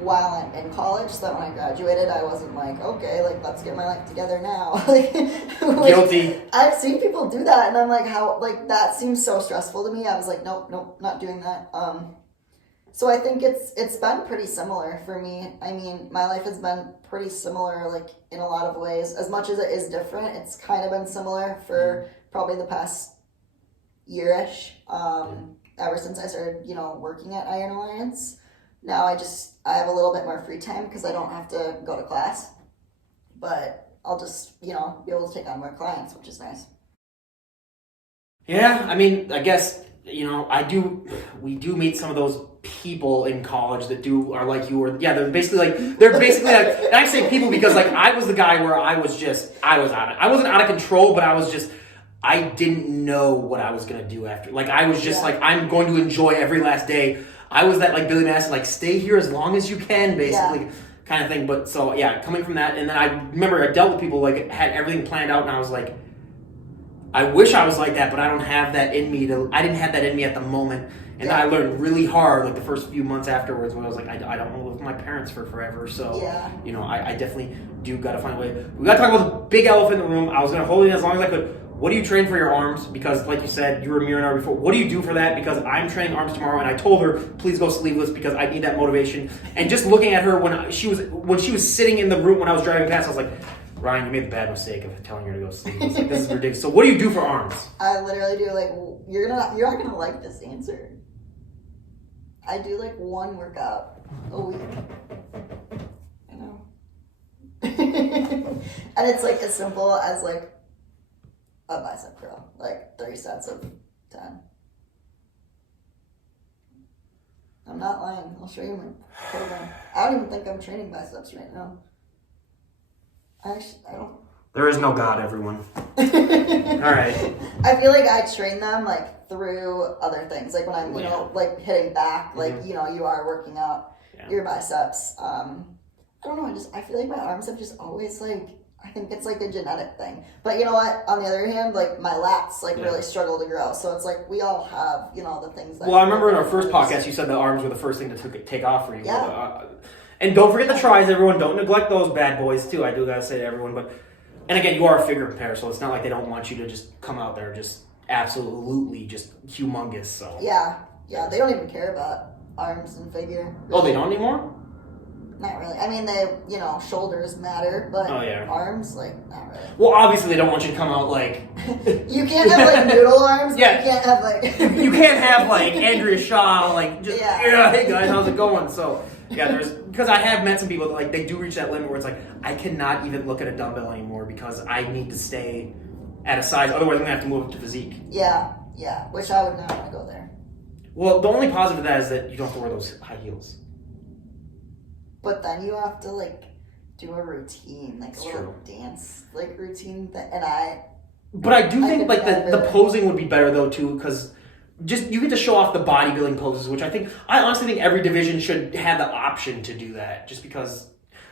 while I'm in college, so that when I graduated, I wasn't like, okay, like, let's get my life together now. like, Guilty. I've seen people do that, and I'm like, how, like, that seems so stressful to me. I was like, nope, not doing that. So I think it's been pretty similar for me. I mean, my life has been pretty similar, like, in a lot of ways. As much as it is different, it's kind of been similar for probably the past year-ish, ever since I started, you know, working at Iron Alliance. Now I have a little bit more free time because I don't have to go to class, but I'll just, you know, be able to take on more clients, which is nice. Yeah, I mean, I guess, you know, we do meet some of those people in college that are like you, or yeah, they're basically like, and I say people because like I was the guy where I wasn't out of control, but I didn't know what I was going to do after. Like, I was just like, I'm going to enjoy every last day. I was that, like, Billy Madison, like, stay here as long as you can, basically, kind of thing. But, so, yeah, coming from that, and then I remember I dealt with people, like, had everything planned out, and I was like, I wish I was like that, but I don't have that in me. I didn't have that in me at the moment. And I learned really hard, like, the first few months afterwards, when I was like, I don't want to live with my parents for forever. So, you know, I definitely do got to find a way. We got to talk about the big elephant in the room. I was going to hold it as long as I could. What do you train for your arms? Because, like you said, you were mirroring her before. What do you do for that? Because I'm training arms tomorrow, and I told her, please go sleeveless because I need that motivation. And just looking at her when she was sitting in the room when I was driving past, I was like, Ryan, you made the bad mistake of telling her to go sleeveless. Like, this is ridiculous. So, what do you do for arms? I literally do like you're not gonna like this answer. I do like one workout a week. I know, and it's like as simple as like a bicep curl, like 3 sets of 10. I'm not lying. I'll show you my program. I don't even think I'm training biceps right now. I don't. There is no God, everyone. All right. I feel like I train them like through other things, like when I'm, you know, like hitting back, like you know, you are working out your biceps. I don't know. I feel like my arms have just always like. I think it's like a genetic thing. But you know what? On the other hand, like my lats like really struggle to grow. So it's like we all have, you know, the things that... Well, I remember in our first podcast, you said the arms were the first thing to take off for you. Yeah. And don't forget the tries, everyone. Don't neglect those bad boys, too. I do got to say to everyone. But And again, you are a figure pair, so it's not like they don't want you to just come out there just absolutely just humongous. So yeah, they don't even care about arms and figure. Oh, they don't anymore? Not really. I mean, they, shoulders matter, but arms, like, not really. Well, obviously they don't want you to come out like... You can't have, like, noodle arms, but yeah. you can't have, like... You can't have, like, Andrea Shaw, like, just, hey guys, how's it going? So, yeah, because I have met some people that, like, they do reach that limit where it's like, I cannot even look at a dumbbell anymore because I need to stay at a size, otherwise I'm going to have to move up to physique. Yeah, which I would not want to go there. Well, the only positive of that is that you don't have to wear those high heels. But then you have to, like, do a routine, like, little dance, like, routine, But I do think, like, the posing would be better, though, too, because just, you get to show off the bodybuilding poses, which I honestly think every division should have the option to do that, just because,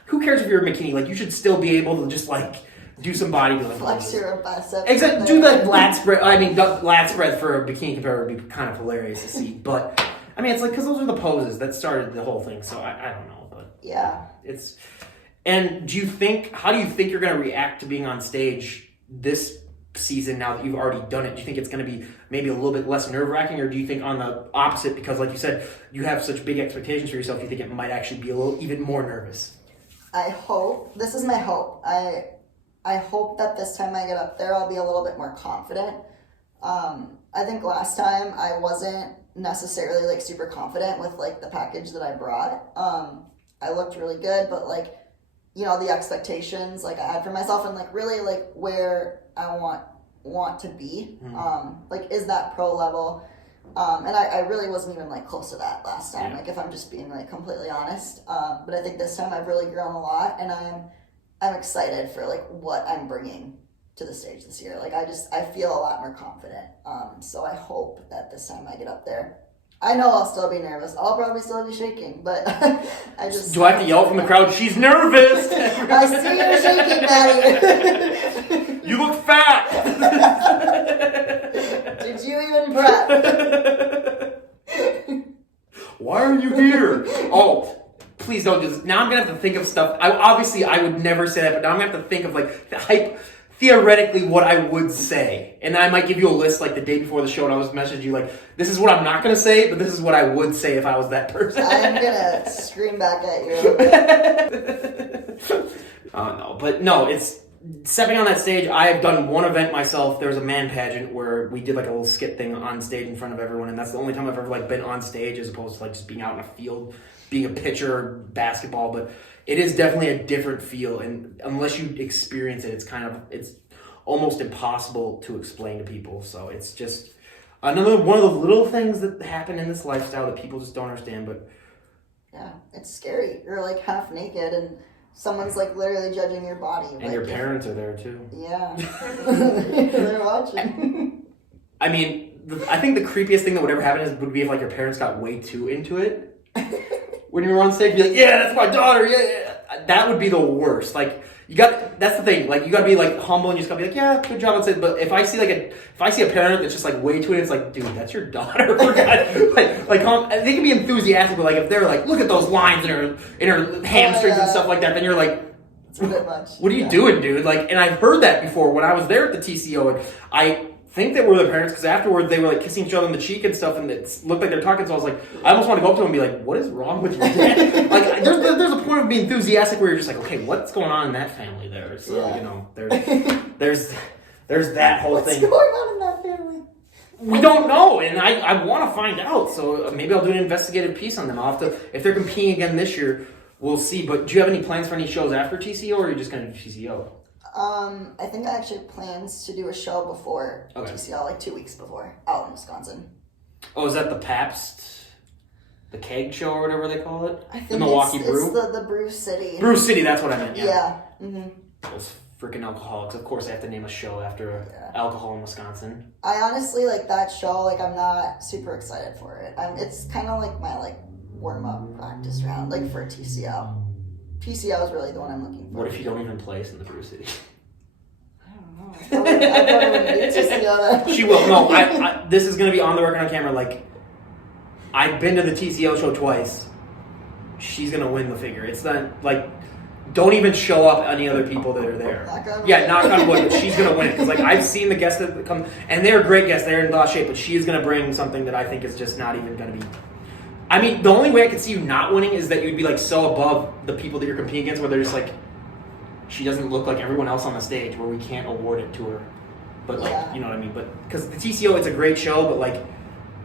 who cares if you're a bikini? Like, you should still be able to just, like, do some bodybuilding flex your bicep. Exactly. Do the lat spread. I mean, the lat spread for a bikini competitor would be kind of hilarious to see, but, I mean, it's like, because those are the poses that started the whole thing, so I don't know. Yeah. And how do you think you're going to react to being on stage this season now that you've already done it? Do you think it's going to be maybe a little bit less nerve-wracking, or do you think on the opposite, because like you said, you have such big expectations for yourself, do you think it might actually be a little even more nervous? This is my hope. I hope that this time I get up there, I'll be a little bit more confident. I think last time I wasn't necessarily like super confident with like the package that I brought. I looked really good, but like, the expectations like I had for myself and like really like where I want to be, like is that pro level, and I really wasn't even like close to that last time. Like if I'm just being like completely honest, but I think this time I've really grown a lot, and I'm excited for like what I'm bringing to the stage this year. Like I feel a lot more confident, so I hope that this time I get up there, I know I'll still be nervous. I'll probably still be shaking, but I just... Do I have to yell from the crowd, she's nervous? I see you shaking, Maddie. You look fat. Did you even prep? Why are you here? Oh, please don't do this. Now I'm going to have to think of stuff. I would never say that, but now I'm going to have to think of like the hype... Theoretically, what I would say, and I might give you a list like the day before the show, and I was messaging you like, this is what I'm not going to say, but this is what I would say if I was that person. I'm going to scream back at you. Oh, no. But no, it's stepping on that stage. I have done one event myself. There was a man pageant where we did like a little skit thing on stage in front of everyone, and that's the only time I've ever like been on stage as opposed to like just being out in a field, being a pitcher, basketball, but it is definitely a different feel, and unless you experience it, it's almost impossible to explain to people. So it's just another one of the little things that happen in this lifestyle that people just don't understand. But yeah, it's scary. You're like half naked, and someone's like literally judging your body. And like, your parents are there too. Yeah, they're watching. I mean, I think the creepiest thing that would ever happen would be if like your parents got way too into it. When you were on stage, be like, yeah, that's my daughter, yeah. That would be the worst. Like, that's the thing. Like, you gotta be like humble, and you just gotta be like, yeah, good job on stage. But if I see a parent that's just like way too in, it's like, dude, that's your daughter. They can be enthusiastic, but like if they're like, look at those lines in her hamstrings and stuff like that, then you're like, it's a bit much. What are you doing, dude? Like, and I've heard that before when I was there at the TCO, and I think they were the parents because afterwards they were like kissing each other on the cheek and stuff, and it looked like they're talking. So I was like, I almost want to go up to them and be like, "What is wrong with you?" Like, there's a point of being enthusiastic where you're just like, "Okay, what's going on in that family there?" So there's that whole thing. What's going on in that family? We don't know, and I want to find out. So maybe I'll do an investigative piece on them. I'll have to, if they're competing again this year, we'll see. But do you have any plans for any shows after TCO, or are you just going to do TCO? I think I actually plans to do a show before TCL, like 2 weeks before, out in Wisconsin. Oh, is that the Pabst, the keg show or whatever they call it? I think the Milwaukee Brew? It's the Brew City. Brew City, that's what I meant, yeah. Yeah. Mm-hmm. Those freaking alcoholics. Of course I have to name a show after alcohol in Wisconsin. I honestly, like, that show, like, I'm not super excited for it. It's kind of like my, like, warm-up practice round, like, for TCL. PCO is really the one I'm looking for. What if you don't even place in the Brew City? I don't know. I probably wouldn't be TCO then. She will. No, this is going to be on the record on camera. Like, I've been to the TCO show twice. She's going to win the figure. It's not, like, don't even show up any other people that are there. Knock on wood. But she's gonna win because like I've seen the guests that come, and they're great guests. They're in boss shape, but she is gonna bring something that I think is just not even gonna be. I mean, the only way I could see you not winning is that you'd be like so above the people that you're competing against, where they're just like, she doesn't look like everyone else on the stage, where we can't award it to her. But like, you know what I mean? But because the TCO, it's a great show, but like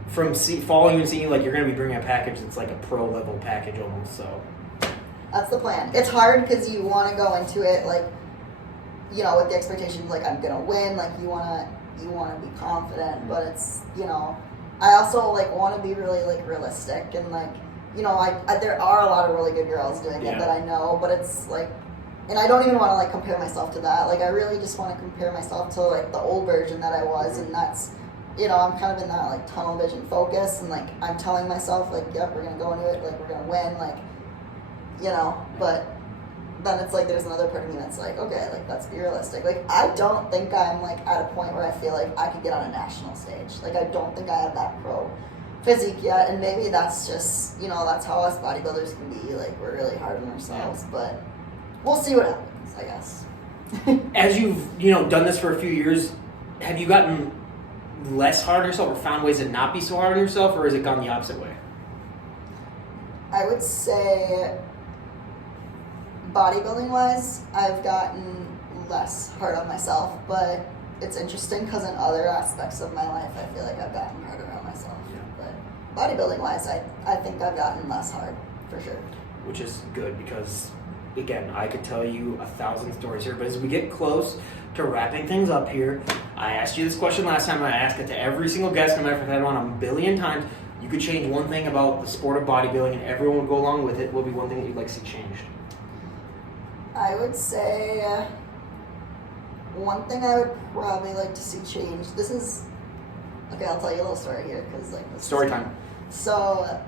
from following you and seeing like you're gonna be bringing a package that's like a pro level package almost. So that's the plan. It's hard because you want to go into it like, you know, with the expectations like I'm gonna win. Like you wanna be confident, but it's, you know, I also like want to be really like realistic and like, you know, I there are a lot of really good girls doing it that I know, but it's like, and I don't even want to like compare myself to that. Like I really just want to compare myself to like the old version that I was, and that's, you know, I'm kind of in that like tunnel vision focus, and like I'm telling myself like, yep, we're gonna go into it, like we're gonna win, like, you know, but then it's like there's another part of me that's like, okay, like let's be realistic. Like I don't think I'm like at a point where I feel like I could get on a national stage. Like I don't think I have that pro physique yet, and maybe that's just, you know, that's how us bodybuilders can be. Like we're really hard on ourselves, but we'll see what happens, I guess. As you've, you know, done this for a few years, have you gotten less hard on yourself or found ways to not be so hard on yourself, or has it gone the opposite way? I would say bodybuilding wise, I've gotten less hard on myself, but it's interesting because in other aspects of my life, I feel like I've gotten harder on myself. Yeah. But bodybuilding wise, I think I've gotten less hard for sure. Which is good because, again, I could tell you 1,000 stories here, but as we get close to wrapping things up here, I asked you this question last time, and I asked it to every single guest, no matter if I've had one a billion times. You could change one thing about the sport of bodybuilding, and everyone would go along with it. What would be one thing that you'd like to see changed? I would say one thing I would probably like to see changed. This is okay. I'll tell you a little story here because like this story time. So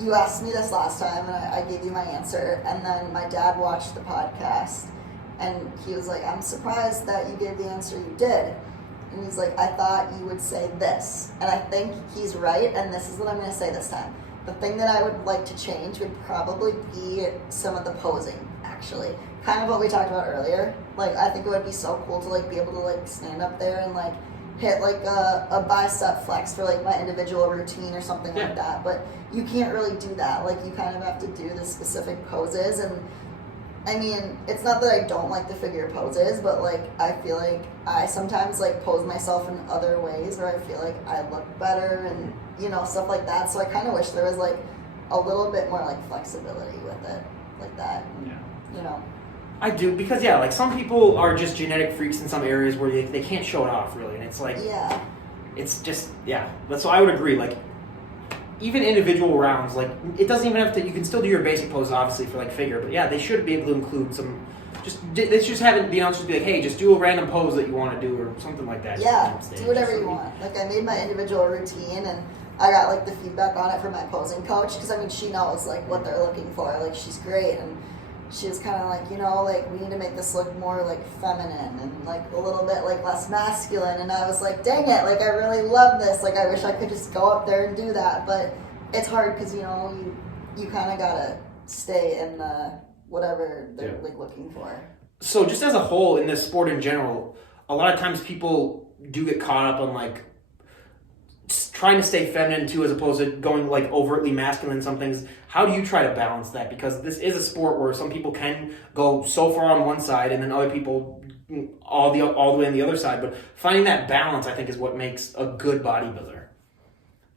you asked me this last time, and I gave you my answer. And then my dad watched the podcast, and he was like, "I'm surprised that you gave the answer you did." And he's like, "I thought you would say this," and I think he's right. And this is what I'm going to say this time. The thing that I would like to change would probably be some of the posing. Actually, kind of what we talked about earlier. Like, I think it would be so cool to like be able to like stand up there and like hit like a bicep flex for like my individual routine or something like that. But you can't really do that. Like, you kind of have to do the specific poses. And I mean, it's not that I don't like the figure poses, but like I feel like I sometimes like pose myself in other ways where I feel like I look better and, you know, stuff like that. So I kind of wish there was like a little bit more like flexibility with it, like that. Yeah. You know, I do, because like some people are just genetic freaks in some areas where they can't show it off really, and it's like, it's just, that's why I would agree. Like, even individual rounds, like it doesn't even have to, you can still do your basic poses obviously for like figure, but they should be able to include some, they just have the announcers be like, hey, just do a random pose that you want to do or something like that. Do whatever you want. Like, I made my individual routine, and I got like the feedback on it from my posing coach, because I mean, she knows like what they're looking for. Like, she's great, and she was kind of like, you know, like, we need to make this look more like feminine and like a little bit like less masculine. And I was like, dang it, like I really love this. Like, I wish I could just go up there and do that, but it's hard because, you know, you kind of gotta stay in the whatever they're like looking for. So just as a whole in this sport in general, a lot of times people do get caught up on like trying to stay feminine too, as opposed to going like overtly masculine in some things. How do you try to balance that? Because this is a sport where some people can go so far on one side and then other people all the way on the other side. But finding that balance, I think, is what makes a good bodybuilder.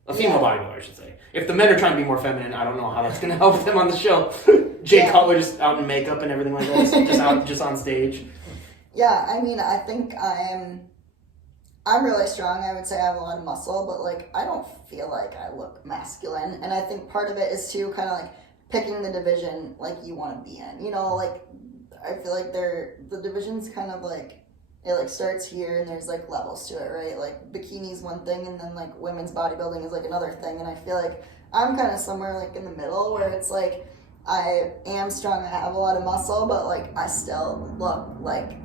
A female bodybuilder, I should say. If the men are trying to be more feminine, I don't know how that's going to help them on the show. Jay Cutler just out in makeup and everything like that, just on stage. Yeah, I mean, I think I'm really strong. I would say I have a lot of muscle, but like I don't feel like I look masculine. And I think part of it is too kind of like picking the division like you want to be in. You know, like I feel like the division's kind of like, it like starts here and there's like levels to it, right? Like bikini's one thing, and then like women's bodybuilding is like another thing. And I feel like I'm kind of somewhere like in the middle where it's like I am strong, I have a lot of muscle, but like I still look like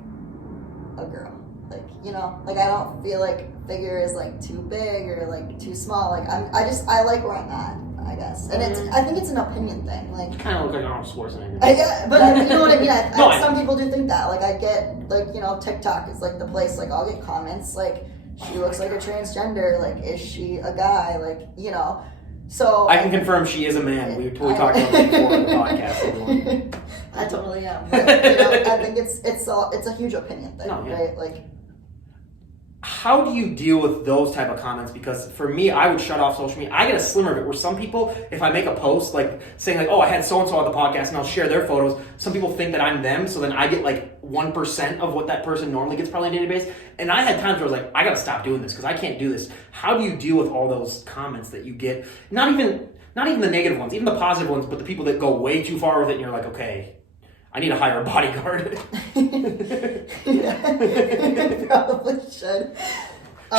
a girl. Like, you know, like I don't feel like figure is like too big or like too small. Like I like where I'm at, I guess. And I think it's an opinion thing. Like, kind of look like Arnold Schwarzenegger. But you know what I mean? Some people do think that. Like I get, like, you know, TikTok is like the place, like I'll get comments like, she looks like a transgender, like, is she a guy? Like, you know. So I can confirm she is a man. We totally talked about that before on the podcast. Everyone. I totally am. But, you know, I think it's a huge opinion thing, right? Like, how do you deal with those type of comments? Because for me, I would shut off social media. I get a slimmer of it where some people, if I make a post like saying like, oh, I had so-and-so on the podcast and I'll share their photos, some people think that I'm them, so then I get like 1% of what that person normally gets probably on a database. And I had times where I was like, I gotta stop doing this because I can't do this. How do you deal with all those comments that you get? Not even the negative ones, even the positive ones, but the people that go way too far with it and you're like, okay, I need to hire a bodyguard. Yeah, probably should.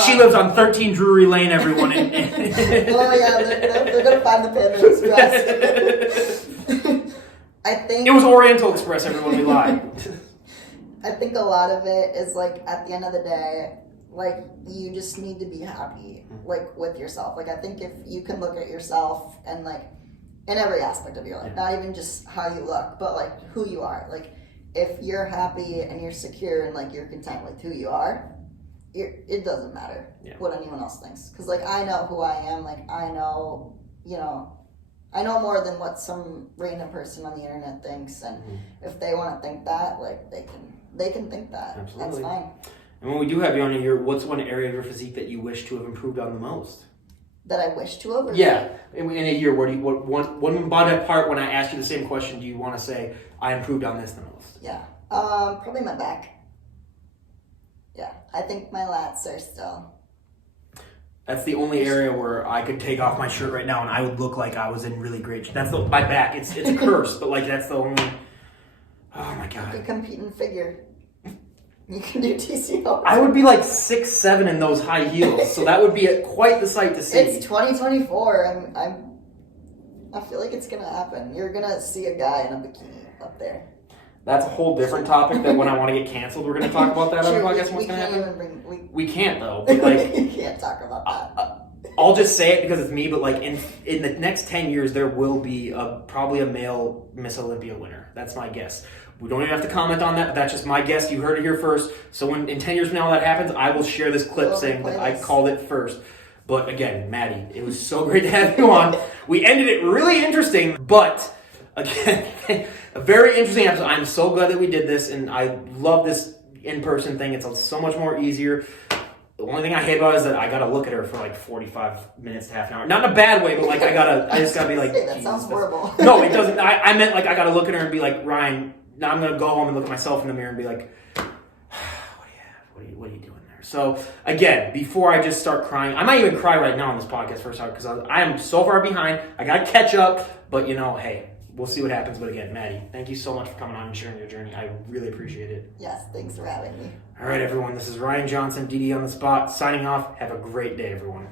She lives on 13 Drury Lane, everyone. Oh yeah, they're gonna find the Panda Express. I think it was Oriental Express, everyone, we lied. I think a lot of it is like, at the end of the day, like, you just need to be happy, like, with yourself. Like, I think if you can look at yourself and like, in every aspect of your life, not even just how you look, but like who you are. Like, if you're happy and you're secure and like you're content with who you are, it doesn't matter what anyone else thinks. Because like, I know who I am. Like, I know, you know, I know more than what some random person on the internet thinks. And if they want to think that, like, they can think that. Absolutely. That's fine. And when we do have you on here, what's one area of your physique that you wish to have improved on the most? That I wish to have? Yeah. In a year, one body part, when I ask you the same question, do you want to say, I improved on this the most? Yeah. Probably my back. Yeah. I think my lats are still... That's the only area where I could take off my shirt right now and I would look like I was in really great shape. That's my back. It's a curse, but like that's the only... Oh my God. You can compete in figure. You can do TCO. I would be like 6'7" in those high heels, so that would be quite the sight to see. It's 2024. I feel like it's gonna happen. You're gonna see a guy in a bikini up there. That's a whole different topic that when I want to get canceled, we're going to talk about that on the podcast. What's going to happen? We can't though. But like, you can't talk about that. I'll just say it because it's me. But like in the next 10 years, there will be probably a male Miss Olympia winner. That's my guess. We don't even have to comment on that. But that's just my guess. You heard it here first. So when in 10 years from now that happens, I will share this clip saying that I called it first. But again, Maddie, it was so great to have you on. We ended it really interesting, but again, a very interesting episode. I'm so glad that we did this, and I love this in-person thing. It's so much more easier. The only thing I hate about it is that I gotta look at her for like 45 minutes to half an hour. Not in a bad way, but like I just gotta be like, that sounds horrible. No, it doesn't. I meant like I gotta look at her and be like, Ryan, now I'm gonna go home and look at myself in the mirror and be like, what are you doing there? So again, before I just start crying, I might even cry right now on this podcast first because I am so far behind. I gotta catch up, but you know, hey, we'll see what happens. But again, Maddie, thank you so much for coming on and sharing your journey. I really appreciate it. Yes, thanks for having me. All right, everyone. This is Ryan Johnson, DD on the Spot, signing off. Have a great day, everyone.